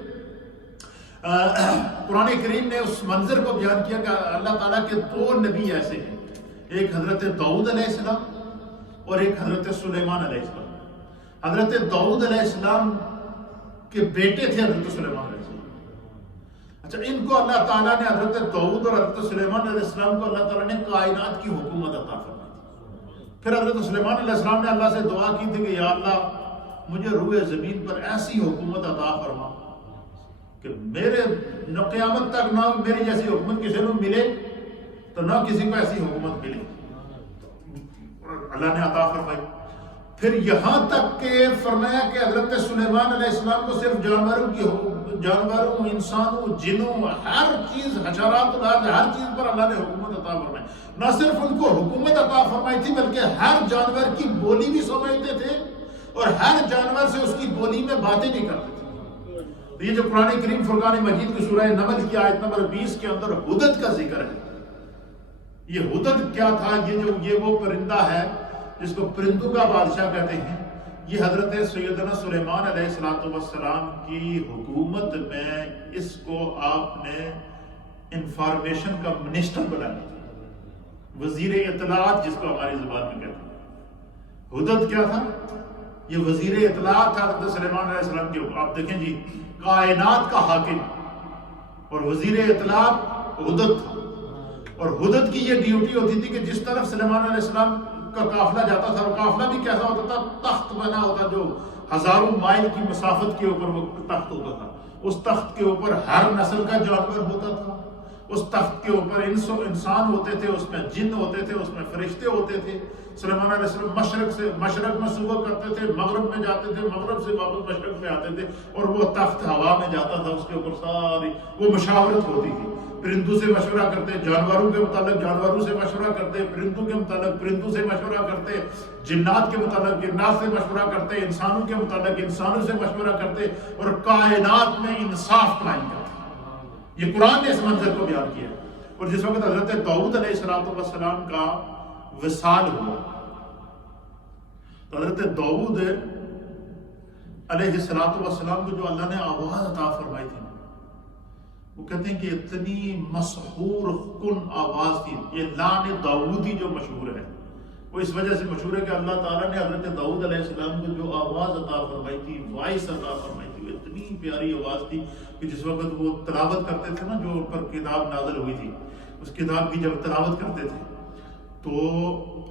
قرآن کریم نے اس منظر کو بیان کیا کہ اللہ تعالیٰ کے 2 نبی ایسے ہیں، ایک حضرت داؤد علیہ السلام اور ایک حضرت سلیمان علیہ السلام. حضرت داؤد علیہ السلام کے بیٹے تھے حضرت سلیمان علیہ السلام. اچھا، ان کو اللہ تعالیٰ نے، حضرت داؤد اور حضرت سلیمان علیہ السلام کو اللہ تعالیٰ نے کائنات کی حکومت عطا فرمائی. پھر حضرت سلیمان علیہ السلام نے اللہ سے دعا کی تھی کہ یا اللہ مجھے روئے زمین پر ایسی حکومت عطا فرما کہ میرے قیامت تک نہ میری جیسی حکومت کسی کو ملے تو نہ کسی کو ایسی حکومت ملے. اللہ نے عطا فرمائی. پھر یہاں تک کہ فرمایا کہ حضرت سلیمان علیہ السلام کو صرف جانوروں، انسانوں، جنوں، ہر چیز، حشرات الارض، ہر چیز پر اللہ نے حکومت عطا فرمائی. نہ صرف ان کو حکومت عطا فرمائی تھی بلکہ ہر جانور کی بولی بھی سمجھتے تھے اور ہر جانور سے اس کی بولی میں باتیں بھی کرتے تھے. یہ جو قرآن کریم فرقان مجید کی سورہ نمل کی آیت نمبر 20 کے اندر ہدد کا ذکر ہے. یہ ہدد کیا تھا؟ یہ وہ پرندہ ہے جس کو پرندوں کا بادشاہ کہتے ہیں. یہ حضرت سیدنا سلیمان علیہ السلام کی حکومت میں اس کو آپ نے انفارمیشن کا منسٹر بنا دیا، وزیر اطلاعات جس کو ہماری زبان میں کہتے ہیں. ہدد کیا تھا؟ یہ وزیر اطلاعات تھا حضرت سلیمان علیہ السلام کے اوپر. آپ دیکھیں جی، کائنات کا حاکم اور وزیر اطلاعات ہدد تھا. اور ہدد کی یہ ڈیوٹی ہوتی تھی کہ جس طرف سلیمان علیہ السلام کا قافلہ جاتا تھا، وہ قافلہ بھی کیسا ہوتا تھا؟ تخت بنا ہوتا، جو ہزاروں مائل کی مسافت کے اوپر وہ تخت ہوتا تھا. اس تخت کے اوپر ہر نسل کا جانور ہوتا تھا. اس تخت کے اوپر انسان ہوتے تھے، اس میں جن ہوتے تھے، اس میں فرشتے ہوتے تھے. سلیمان علیہ السلام مشرق میں صبح کرتے تھے، مغرب میں جاتے تھے، مغرب سے واپس مشرق میں آتے تھے، اور وہ تخت ہوا میں جاتا تھا. اس کے اوپر ساری وہ مشاورت ہوتی تھی. پرندوں سے مشورہ کرتے، جانوروں کے متعلق جانوروں سے مشورہ کرتے، پرندوں کے متعلق پرندوں سے مشورہ کرتے، جنات کے متعلق جنات سے مشورہ کرتے، انسانوں کے متعلق انسانوں سے مشورہ کرتے، اور کائنات میں انصاف قائم کرتے. یہ قرآن نے اس منظر کو بیان کیا. اور جس وقت حضرت داؤد علیہ السلام کا وصال ہوا تو حضرت داؤد علیہ السلام کو جو اللہ نے آواز عطا فرمائی تھی، وہ کہتے ہیں کہ اتنی مسحور کن آواز تھی. یہ لان داؤدی جو مشہور ہے وہ اس وجہ سے مشہور ہے کہ اللہ تعالیٰ نے حضرت داؤد علیہ السلام کو جو آواز عطا فرمائی تھی، وائس عطا فرمائی تھی، وہ اتنی پیاری آواز تھی کہ جس وقت وہ تلاوت کرتے تھے نا، جو ان پر کتاب نازل ہوئی تھی، اس کتاب کی جب تلاوت کرتے تھے تو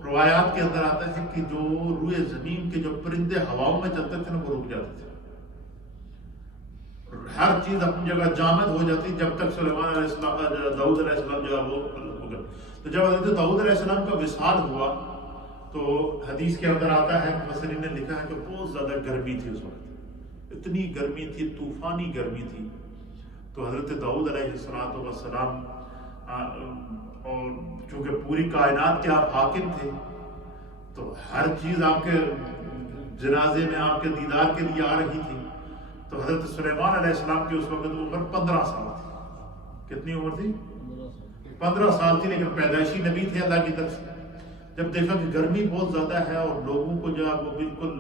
روایات کے اندر آتا ہے کہ جو روئے زمین کے جو پرندے ہواؤں میں چلتے تھے نا، وہ رک جاتے تھے. ہر چیز اپنی جگہ جامد ہو جاتی جب تک سلیمان علیہ السلام، داؤد علیہ السلام جو ہے وہ ہو گئے. تو جب حضرت داؤد علیہ السلام کا وصال ہوا تو حدیث کے اندر آتا ہے، مفسرین نے لکھا ہے کہ بہت زیادہ گرمی تھی اس وقت، اتنی گرمی تھی، طوفانی گرمی تھی. تو حضرت داؤد علیہ السلام اور چونکہ پوری کائنات کے آپ حاکم تھے تو ہر چیز آپ کے جنازے میں آپ کے دیدار کے لیے آ رہی تھی، تو حضرت سلیمان علیہ السلام کی اس وقت عمر 15 سال تھی۔ کتنی عمر تھی؟ 15 سال تھی، لیکن پیدائشی نبی تھے اللہ کی طرف سے۔ جب دیکھا کہ گرمی بہت زیادہ ہے اور لوگوں کو جو وہ بالکل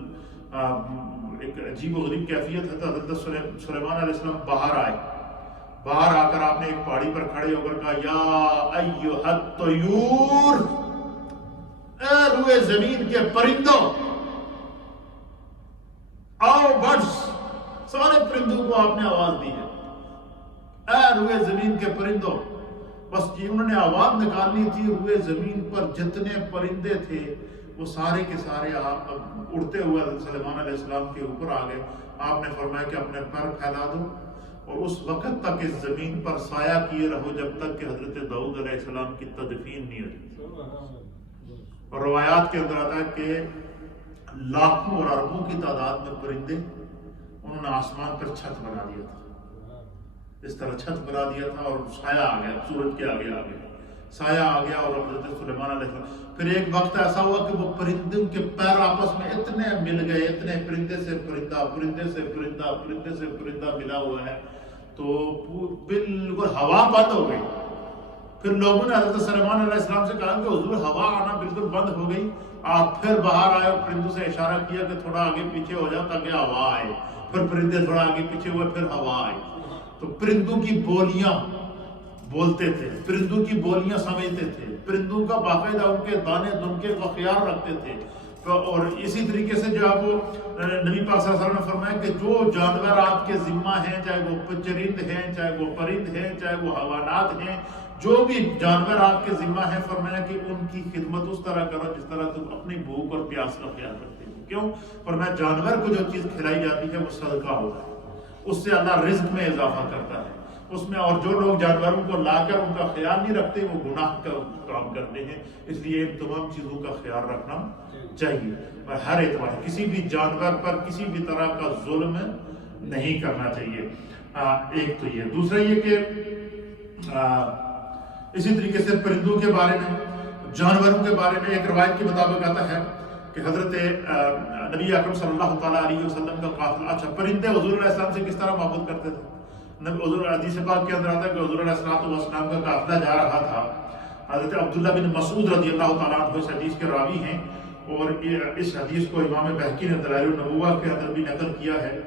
ایک عجیب و غریب کیفیت ہے، تو حضرت سلیمان علیہ السلام باہر آئے۔ باہر آ کر آپ نے ایک پہاڑی پر کھڑے ہو کر کہا، یا ایھا الطیور، اے روئے زمین کے پرندوں، آؤ برڈز، سارے پرندوں کو آپ نے آواز دی ہے، اے روئے زمین کے پرندوں۔ بس یہ انہوں نے آواز نکالنی تھی، روئے زمین پر جتنے پرندے تھے وہ سارے کے سارے اڑتے ہوئے حضرت سلیمان علیہ السلام کے اوپر آ گئے۔ آپ نے فرمایا کہ اپنے پر پھیلا دو اور اس وقت تک اس زمین پر سایہ کیے رہو جب تک کہ حضرت داؤد علیہ السلام کی تدفین نہیں ہوئی۔ اور روایات کے اندر آتا ہے کہ لاکھوں اور اربوں کی تعداد میں پرندے انہوں نے آسمان پر چھت بنا دیا تھا، اس طرح چھت بنا دیا تھا اور سایہ آ گیا، سورج کے آگے آ گیا، سایہ آ گیا۔ اور حضرت سلیمان علیہ السلام، پھر ایک وقت ایسا ہوا کہ وہ پرندوں کے پیر آپس میں اتنے مل گئے، اتنے پرندے سے پرندہ، پرندے سے پرندہ، پرندے سے پرندہ ملا ہوا ہے، تو بالکل ہوا بند ہو گئی۔ پھر لوگوں نے حضرت سلیمان علیہ السلام سے کہا کہ حضور ہوا آنا بالکل بند ہو گئی، آپ پھر باہر آئے اور پرندوں سے اشارہ کیا کہ تھوڑا آگے پیچھے ہو جاؤ تاکہ ہوا آئے۔ پھر پرندے تھوڑا آگے پیچھے ہوئے، پھر ہوا آئی۔ تو پرندوں کی بولیاں بولتے تھے، پرندوں کی بولیاں سمجھتے تھے، پرندوں کا باقاعدہ ان کے دانے دنکے کا خیال رکھتے تھے۔ اور اسی طریقے سے جو آپ نبی پاک صلی اللہ علیہ وسلم نے فرمایا کہ جو جانور آپ کے ذمہ ہیں، چاہے وہ چرند ہیں، چاہے وہ پرند ہیں، چاہے وہ حیوانات ہیں، جو بھی جانور آپ کے ذمہ ہیں، فرمایا کہ ان کی خدمت اس طرح کرو جس طرح تم اپنی بھوک اور پیاس کا خیال رکھتے ہو۔ کیوں؟ فرمایا جانور کو جو چیز کھلائی جاتی ہے وہ صدقہ ہوتا ہے، اس سے اللہ رزق میں اضافہ کرتا ہے اس میں۔ اور جو لوگ جانوروں کو لا کر ان کا خیال نہیں رکھتے وہ گناہ کا کام کرتے ہیں۔ اس لیے ان تمام چیزوں کا خیال رکھنا چاہیے، اور ہر اعتبار کسی بھی جانور پر کسی بھی طرح کا ظلم نہیں کرنا چاہیے۔ ایک تو یہ، دوسرا یہ کہ اسی طریقے سے پرندوں کے بارے میں، جانوروں کے بارے میں ایک روایت کے مطابق آتا ہے کہ حضرت نبی اکرم صلی اللہ تعالیٰ علیہ وسلم کا قافلہ، اچھا پرندے حضور علیہ السلام سے کس طرح محبت کرتے تھے؟ حضور حدیث پاک کے اندر آتا ہے کہ حضور علیہ السلام کا قافلہ جا رہا تھا، حضرت عبداللہ بن مسعود رضی اللہ تعالیٰ عنہ اس حدیث کے راوی ہیں، اور اس حدیث کو امام بہقی نے دلائل النبوہ کے اندر بھی نقل کیا ہے۔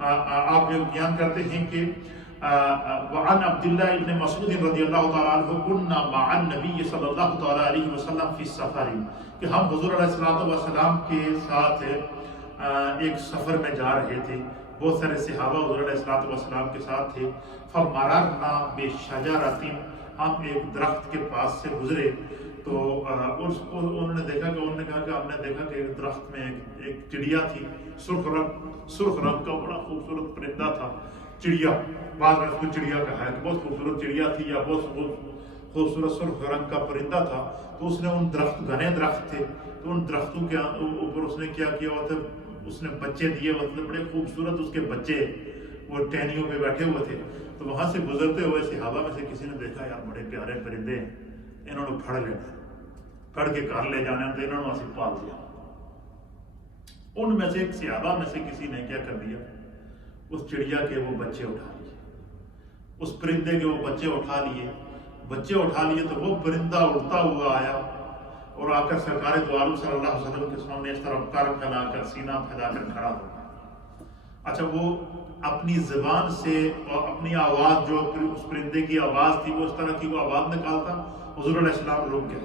آپ یہ بیان کرتے ہیں کہ وعن عبداللہ ابن مسعود رضی اللہ تعالیٰ عنہ کننا مع النبی صلی اللہ تعالیٰ علیہ وسلم فی السفر، کہ ہم حضور علیہ السلام کے ساتھ ایک سفر میں جا رہے تھے، بہت سارے صحابہ حضور علیہ السلام کے ساتھ تھے۔ فمررنا بشجرۃ، ہم ایک درخت کے پاس سے گزرے، تو انہوں نے دیکھا کہ انہوں نے کہا کہ ہم نے دیکھا کہ ایک درخت میں ایک چڑیا تھی، سرخ رنگ کا بڑا خوبصورت پرندہ تھا، چڑیا، بعد میں اس کو چڑیا کہا ہے کہ بہت خوبصورت چڑیا تھی یا بہت خوبصورت سرخ رنگ کا پرندہ تھا۔ تو اس نے ان گھنے درخت تھے، تو ان درختوں کے اوپر اس نے کیا کیا ہوا تھا، اس نے بچے دیے، مطلب بڑے خوبصورت اس کے بچے وہ ٹہنیوں پہ بیٹھے ہوئے تھے۔ تو وہاں سے گزرتے ہوئے صحابہ میں سے کسی نے دیکھا یار بڑے پیارے پرندے ہیں، انہوں نے پھڑ لینا، پھڑ کے گھر لے جانا، تو انہوں نے اسے پال دیا۔ ان میں سے ایک صحابہ میں سے کسی نے کیا کر دیا، اس چڑیا کے وہ بچے اٹھا لیے، اس پرندے کے وہ بچے اٹھا لیے، تو وہ پرندہ اڑتا ہوا آیا اور آ کر سرکار دو عالم صلی اللہ علیہ وسلم کے سامنے اس طرح پر پھیلا کر، سینہ پھیلا کر کھڑا ہو گیا۔ اچھا وہ اپنی زبان سے اور اپنی آواز، جو اس پرندے کی آواز تھی وہ اس طرح کی وہ آواز نکالتا، حضور علیہ السلام روک گئے،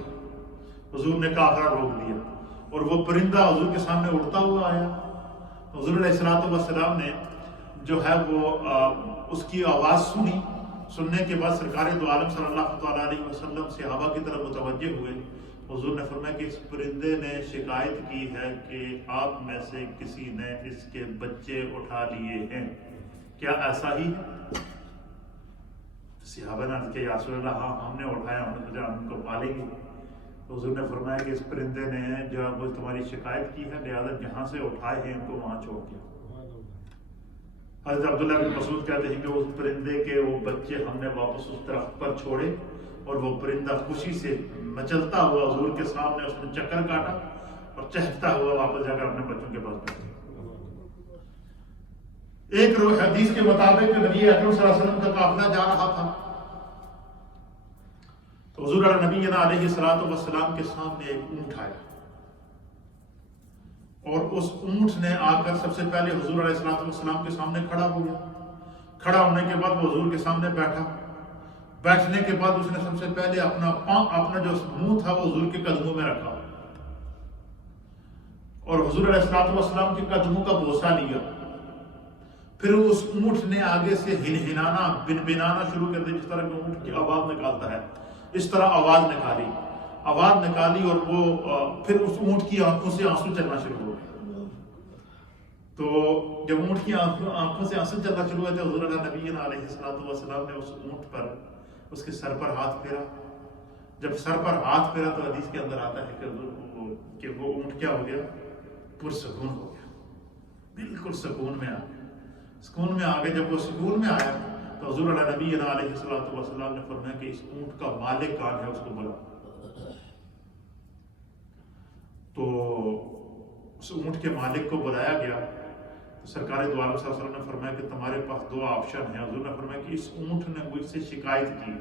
حضور نے قافلہ روک دیا اور وہ پرندہ حضور کے سامنے اڑتا ہوا آیا۔ حضور علیہ السلام نے جو ہے وہ اس کی آواز سننے کے بعد سرکار دو عالم صلی اللہ تعالیٰ علیہ وسلم صحابہ کی طرف متوجہ ہوئے۔ حضور نے فرمایا کہ اس پرندے نے شکایت کی ہے کہ آپ میں سے کسی نے اس کے بچے اٹھا لیے ہیں، کیا ایسا ہی ہے؟ صحابہ نے کہا یا رسول اللہ ہاں ہم نے اٹھایا، ہم نے سوچا ہم ان کو پالیں گے۔ حضور نے فرمایا کہ اس پرندے نے جو وہ تمہاری شکایت کی ہے، لہٰذا جہاں سے اٹھائے ہیں ان کو وہاں چھوڑ دیا۔ حضرت عبداللہ بن مسعود کہتے ہیں کہ اس پرندے کے وہ بچے ہم نے واپس اس درخت پر چھوڑے، اور وہ پرندہ خوشی سے مچلتا ہوا حضور کے سامنے اس نے چکر کاٹا اور چہکتا ہوا واپس جا کر اپنے بچوں کے پاس بیٹھا۔ ایک حدیث کے مطابق نبی اکرم صلی اللہ علیہ وسلم کا قافلہ جا رہا تھا تو حضور نبینا علیہ الصلوۃ والسلام کے سامنے ایک اونٹ آیا اور اس اونٹ نے آ کر سب سے پہلے حضور علیہ الصلوۃ والسلام کے سامنے کھڑا ہو گیا. کھڑا ہونے کے بعد وہ حضور کے سامنے بیٹھا. بیٹھنے کے بعد اس نے سب سے پہلے اپنا جو منہ تھا وہ حضور کے قدموں میں رکھا اور حضور علیہ الصلوۃ والسلام کے قدموں کا بوسہ لیا. پھر اس اونٹ نے آگے سے ہنہنانا بنبنانا شروع کر دیا جس طرح کہ اونٹ کی آواز نکالتا ہے. اس طرح آواز نکالی اور وہ پھر اس اونٹ کی آنکھوں سے آنسو چلنا شروع ہو گئے. تو جب اونٹ کی آنکھوں سے آنسو چلنا شروع ہوئے تو حضور نبینا علیہ الصلوۃ والسلام نے اس اونٹ پر اس کے سر پر ہاتھ پھیرا. جب سر پر ہاتھ پھیرا تو حدیث کے اندر آتا ہے کہ وہ اونٹ کیا ہو گیا؟ پرسکون ہو گیا, بالکل سکون میں آ گیا. سکون میں آ گئے. جب وہ سکون میں آیا تو حضور نبینا علیہ الصلوۃ والسلام نے فرمایا کہ اس اونٹ کا مالک کون ہے, اس کو بلاؤ. تو اس اونٹ کے مالک کو بلایا گیا تو سرکار دو عالم صلی اللہ علیہ وسلم نے فرمایا کہ تمہارے پاس دو آپشن ہیں. حضور نے فرمایا کہ اس اونٹ نے مجھ سے شکایت کی.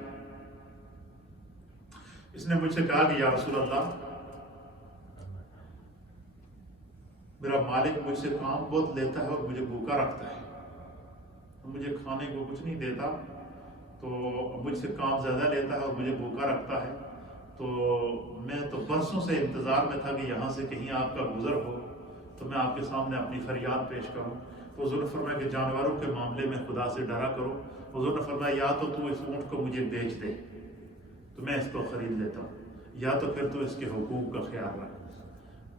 اس نے مجھ سے کہا کہ یا رسول اللہ, میرا مالک مجھ سے کام بہت لیتا ہے اور مجھے بھوکا رکھتا ہے, مجھے کھانے کو کچھ نہیں دیتا, تو مجھ سے کام زیادہ لیتا ہے اور مجھے بھوکا رکھتا ہے. تو میں تو برسوں سے انتظار میں تھا کہ یہاں سے کہیں آپ کا گزر ہو تو میں آپ کے سامنے اپنی فریاد پیش کروں. تو حضور نے فرمایا کہ جانوروں کے معاملے میں خدا سے ڈرا کرو. حضور نے فرمایا یا تو اس اونٹ کو مجھے بیچ دے تو میں اس کو خرید لیتا ہوں, یا تو پھر تو اس کے حقوق کا خیال رکھ.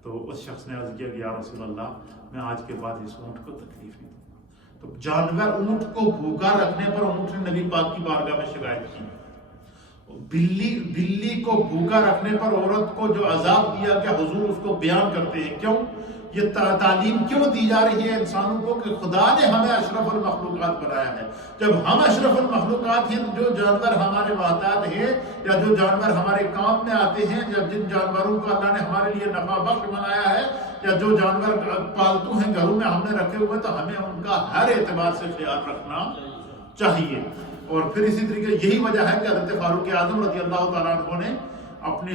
تو اس شخص نے عرض کیا کہ یا رسول اللہ, میں آج کے بعد اس اونٹ کو تکلیف نہیں دوں گا. تو جانور اونٹ کو بھوکا رکھنے پر اونٹ نے نبی پاک کی بارگاہ میں شکایت کی. بلی کو بھوکا رکھنے پر عورت کو جو عذاب دیا کہ حضور اس کو بیان کرتے ہیں. کیوں یہ تعلیم کیوں دی جا رہی ہے انسانوں کو کہ خدا نے ہمیں اشرف المخلوقات بنایا ہے. جب ہم اشرف المخلوقات ہیں تو جو جانور ہمارے محتاج ہیں یا جو جانور ہمارے کام میں آتے ہیں, جن جانوروں کو اللہ نے ہمارے لیے نفع بخش بنایا ہے یا جو جانور پالتو ہیں گھروں میں ہم نے رکھے ہوئے, تو ہمیں ان کا ہر اعتبار سے خیال رکھنا چاہیے. اور پھر اسی طریقے یہی وجہ ہے کہ حضرت فاروق اعظم رضی اللہ تعالیٰ عنہ نے اپنے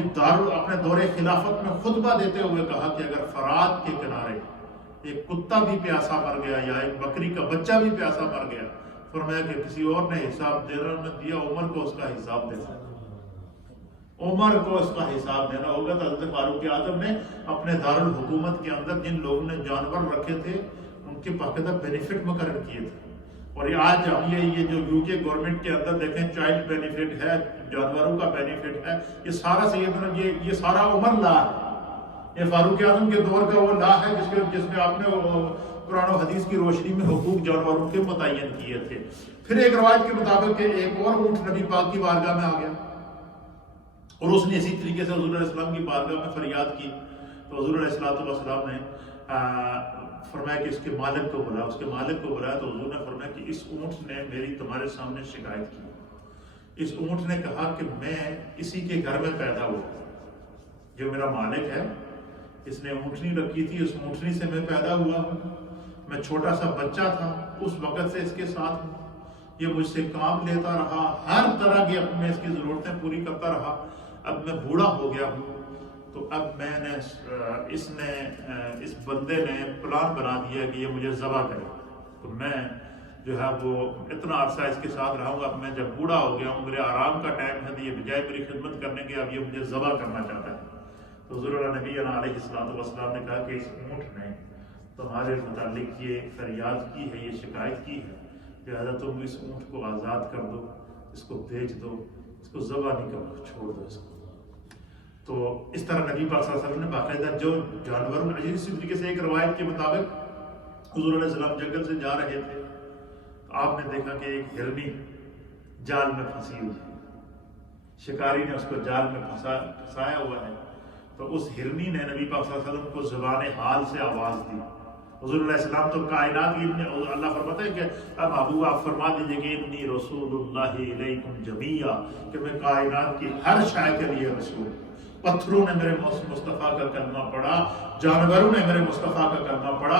دور خلافت میں خطبہ دیتے ہوئے کہا کہ اگر فرات کے کنارے ایک کتا بھی پیاسا مر گیا یا ایک بکری کا بچہ بھی پیاسا مر گیا, فرمایا کہ کسی اور نے حساب دینا نہ دیا, عمر کو اس کا حساب دینا, عمر کو اس کا حساب دینا ہوگا. تو حضرت فاروق اعظم نے اپنے دارالحکومت کے اندر جن لوگوں نے جانور رکھے تھے ان کے باقاعدہ بینیفٹ مقرر کیے تھے. اور آج ہم یہ جو یو کے گورنمنٹ کے اندر دیکھیں, چائلڈ بینیفٹ ہے, جانوروں کا بینیفٹ ہے, یہ سارا یہ سارا عمر لا ہے. یہ فاروق اعظم کے دور کا وہ لا ہے جس میں آپ نے قرآن و حدیث کی روشنی میں حقوق جانوروں کے متعین کیے تھے. پھر ایک روایت کے مطابق ایک اور اونٹ نبی پاک کی بارگاہ میں آ گیا اور اس نے اسی طریقے سے حضور علیہ السلام کی بارگاہ میں فریاد کی. تو حضور علیہ السلام نے فرمایا کہ اس کے مالک کو بلایا. اس کے مالک کو بلایا تو حضور نے فرمایا کہ اس اونٹ نے میری تمہارے سامنے شکایت کی. اس اونٹ نے کہا کہ میں اسی کے گھر میں پیدا ہوا, جو میرا مالک ہے اس نے اونٹنی رکھی تھی, اس اونٹنی سے میں پیدا ہوا ہوں. میں چھوٹا سا بچہ تھا اس وقت سے اس کے ساتھ ہوں. یہ مجھ سے کام لیتا رہا, ہر طرح کی میں اس کی ضرورتیں پوری کرتا رہا. اب میں بوڑھا ہو گیا ہوں تو اب میں نے اس بندے نے پلان بنا دیا کہ یہ مجھے ذبح کرے. تو میں جو ہے وہ اتنا عرصہ اس کے ساتھ رہا ہوں, اب میں جب بوڑھا ہو گیا ہوں, میرے آرام کا ٹائم ہے, تو یہ بجائے میری خدمت کرنے کے اب یہ مجھے ذبح کرنا چاہتا ہے. تو حضور نبی علیہ الصلوۃ والسلام نے کہا کہ اس اونٹ نے تمہارے متعلق یہ فریاد کی ہے, یہ شکایت کی ہے, لہٰذا تم اس اونٹ کو آزاد کر دو, اس کو بیچ دو, اس کو ذبح نہیں کرو, چھوڑ دو اس کو. تو اس طرح نبی پاک صلی اللہ علیہ وسلم نے باقاعدہ جو جانوروں میں اسی طریقے سے ایک روایت کے مطابق حضور علیہ السلام جنگل سے جا رہے تھے تو آپ نے دیکھا کہ ایک ہرنی جال میں پھنسی ہوئی ہے. شکاری نے اس کو جال میں پھنسایا ہوا ہے. تو اس ہرنی نے نبی پاک صلی اللہ علیہ وسلم کو زبان حال سے آواز دی. حضور علیہ السلام تو کائنات کی, اللہ فرماتا ہے کہ اب ابو آپ فرما دیجئے کہ انی رسول اللہ علیکم جمیعا, کہ میں کائنات کی ہر شے کے لیے رسول. پتھروں نے میرے مصطفیٰ کا کلمہ پڑھا, جانوروں نے میرے مصطفیٰ کا کلمہ پڑھا,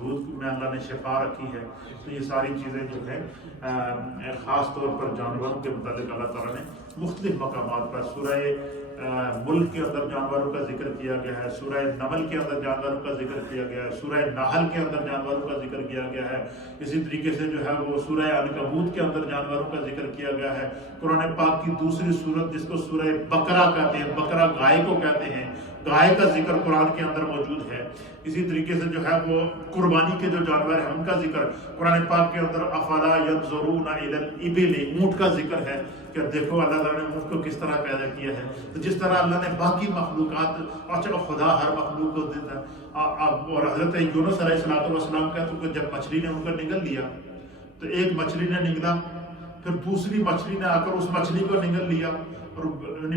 دودھ میں اللہ نے شفا رکھی ہے. تو یہ ساری چیزیں جو ہے خاص طور پر جانوروں کے متعلق اللہ تعالیٰ نے مختلف مقامات پر سورہ ملک کے اندر جانوروں کا ذکر کیا گیا ہے, سورہ نمل کے اندر جانوروں کا ذکر کیا گیا ہے, سورہ نحل کے اندر جانوروں کا ذکر کیا گیا ہے. اسی طریقے سے جو ہے وہ سورہ عنکبوت کے اندر جانوروں کا ذکر کیا گیا ہے. قرآن پاک کی دوسری سورت جس کو سورہ بقرہ کہتے ہیں, بقرہ گائے کو کہتے ہیں, گائے کا ذکر قرآن کے اندر موجود ہے. اسی طریقے سے جو ہے وہ قربانی کے جو جانور ہیں ان کا ذکر قرآن پاک کے اندر افلا ينظرون الى الابل, اونٹ کا ذکر ہے کہ دیکھو اللہ تعالیٰ نے اونٹ کو کس طرح پیدا کیا ہے. تو جس طرح اللہ نے باقی مخلوقات, اچھا خدا ہر مخلوق کو دیتا ہے. اور حضرت یونس علیہ السلام کا تو جب مچھلی نے ان کو نگل لیا تو ایک مچھلی نے نگلا, پھر دوسری مچھلی نے آ کر اس مچھلی کو نگل لیا, اور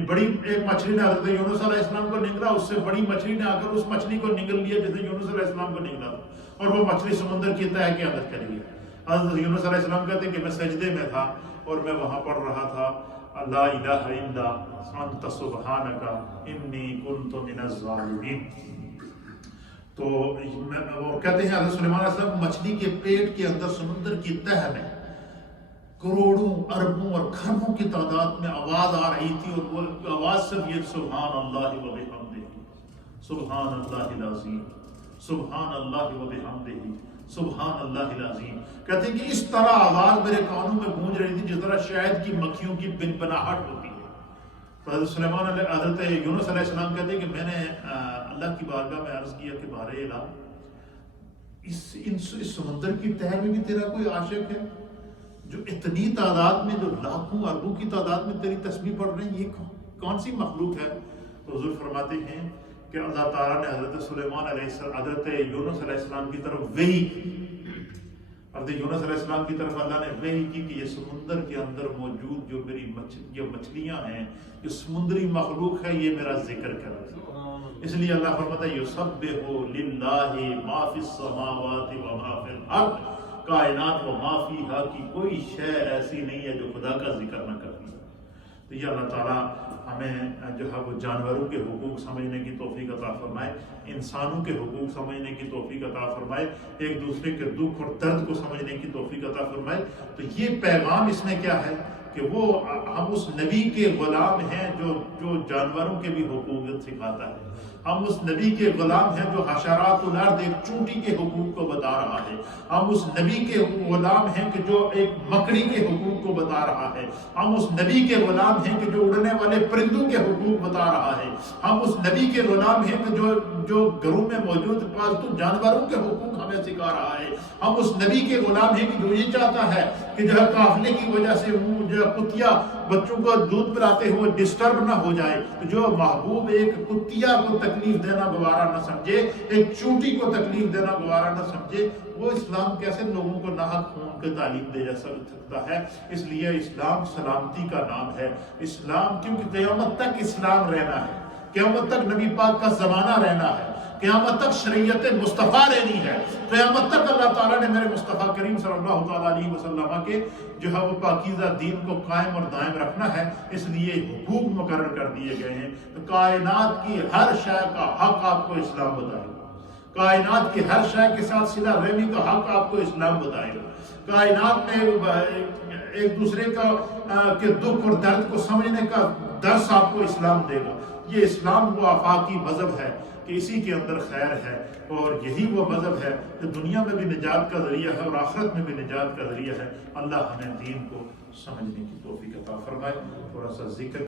بڑی ایک مچھلی نے حضرت یونس علیہ السلام کو نگلا, اس سے بڑی مچھلی نے آ کر اس مچھلی کو نگل لیا جیسے یونس علیہ السلام کو نگلا, اور وہ مچھلی سمندر کی تہہ کے اندر چلی گئی. حضرت یونس علیہ السلام کہتے ہیں کہ میں سجدے میں تھا اور میں وہاں پڑھ رہا تھا لا الہ الا انت سبحانک انی کنت من الظالمین. تو وہ کہتے ہیں حضرت سلیمان علیہ السلام مچھلی کے پیٹ کے اندر سمندر کی تہہ میں کروڑوں اربوں اور کھربوں کی تعداد میں آواز آ رہی تھی, اور وہ آواز صرف یہ سبحان اللہ و بحمدہ, سبحان اللہ العظیم, سبحان اللہ و بحمدہ, سبحان اللہ العظیم. کہتے ہیں کہ اس طرح آواز میرے کانوں میں گونج رہی تھی جس طرح شہد کی مکھیوں کی بنبناہٹ ہوتی ہے. تو حضرت سلیمان حضرت یونس علیہ السلام کہتے ہیں کہ میں نے اللہ کی بارگاہ میں عرض کیا کہ بارے الہ, اس سمندر کی تہہ میں بھی تیرا کوئی عاشق ہے جو اتنی تعداد میں, جو لاکھوں اربوں کی تعداد میں تیری تسبیح پڑھ رہے ہیں, یہ کون سی مخلوق ہے؟ تو حضور فرماتے ہیں کہ اللہ تعالیٰ نے حضرت سلیمان علیہ السلام, حضرت یونس علیہ السلام کی طرف وحی کی. حضرت یونس علیہ السلام کی طرف اللہ نے وحی کی کہ یہ سمندر کے اندر موجود جو میری مچھلیاں ہیں, جو سمندری مخلوق ہے, یہ میرا ذکر کر رہی ہے. اس لیے اللہ فرماتا ہے یسبح للہ ما فی السماوات و ما فی الارض, کائنات و ما فیہا کی کوئی شے ایسی نہیں ہے جو خدا کا ذکر نہ کرتی. تو یہ اللہ تعالیٰ ہمیں جو ہے وہ جانوروں کے حقوق سمجھنے کی توفیق عطا فرمائے, انسانوں کے حقوق سمجھنے کی توفیق عطا فرمائے, ایک دوسرے کے دکھ اور درد کو سمجھنے کی توفیق عطا فرمائے. تو یہ پیغام اس میں کیا ہے کہ وہ ہم اس نبی کے غلام ہیں جو جانوروں کے بھی حقوق سکھاتا ہے. ہم اس نبی کے غلام ہیں جو حشرات الارض, ایک چونٹی کے حقوق کو بتا رہا ہے. ہم اس نبی کے غلام ہیں کہ جو ایک مکڑی کے حقوق کو بتا رہا ہے. ہم اس نبی کے غلام ہیں کہ جو اڑنے والے پرندوں کے حقوق بتا رہا ہے. ہم اس نبی کے غلام ہیں کہ جو گھروں میں موجود پالتو جانوروں کے حقوق ہمیں سکھا رہا ہے. ہم اس نبی کے غلام ہیں کہ جو یہ چاہتا ہے کہ جو ہے قافلے کی وجہ سے وہ جو کتیا بچوں کو دودھ پلاتے ہوئے ڈسٹرب نہ ہو جائے. تو جو محبوب ایک کتیا کو تکلیف دینا گوارا نہ سمجھے, ایک چونٹی کو تکلیف دینا گوارا نہ سمجھے, وہ اسلام کیسے لوگوں کو ناحق خون کی تعلیم دے جا سکتا ہے؟ اس لیے اسلام سلامتی کا نام ہے. اسلام کیونکہ قیامت تک اسلام رہنا ہے, قیامت تک نبی پاک کا زمانہ رہنا ہے, قیامت تک شریعت مصطفیٰ رہنی ہے, قیامت تک اللہ تعالیٰ نے میرے مصطفیٰ کریم صلی اللہ تعالیٰ علیہ وسلم کے جو ہے وہ پاکیزہ دین کو قائم اور دائم رکھنا ہے. اس لیے حقوق مقرر کر دیے گئے ہیں. تو کائنات کی ہر شے کا حق آپ کو اسلام بتائے گا, کائنات کی ہر شے کے ساتھ صلہ رحمی کا حق آپ کو اسلام بتائے گا. کائنات میں ایک دوسرے کے دکھ اور درد کو سمجھنے کا درس آپ کو اسلام دے گا. یہ اسلام وہ آفاقی مذہب ہے کہ اسی کے اندر خیر ہے, اور یہی وہ مذہب ہے جو دنیا میں بھی نجات کا ذریعہ ہے اور آخرت میں بھی نجات کا ذریعہ ہے. اللہ ہمیں دین کو سمجھنے کی توفیق عطا فرمائے. تھوڑا سا ذکر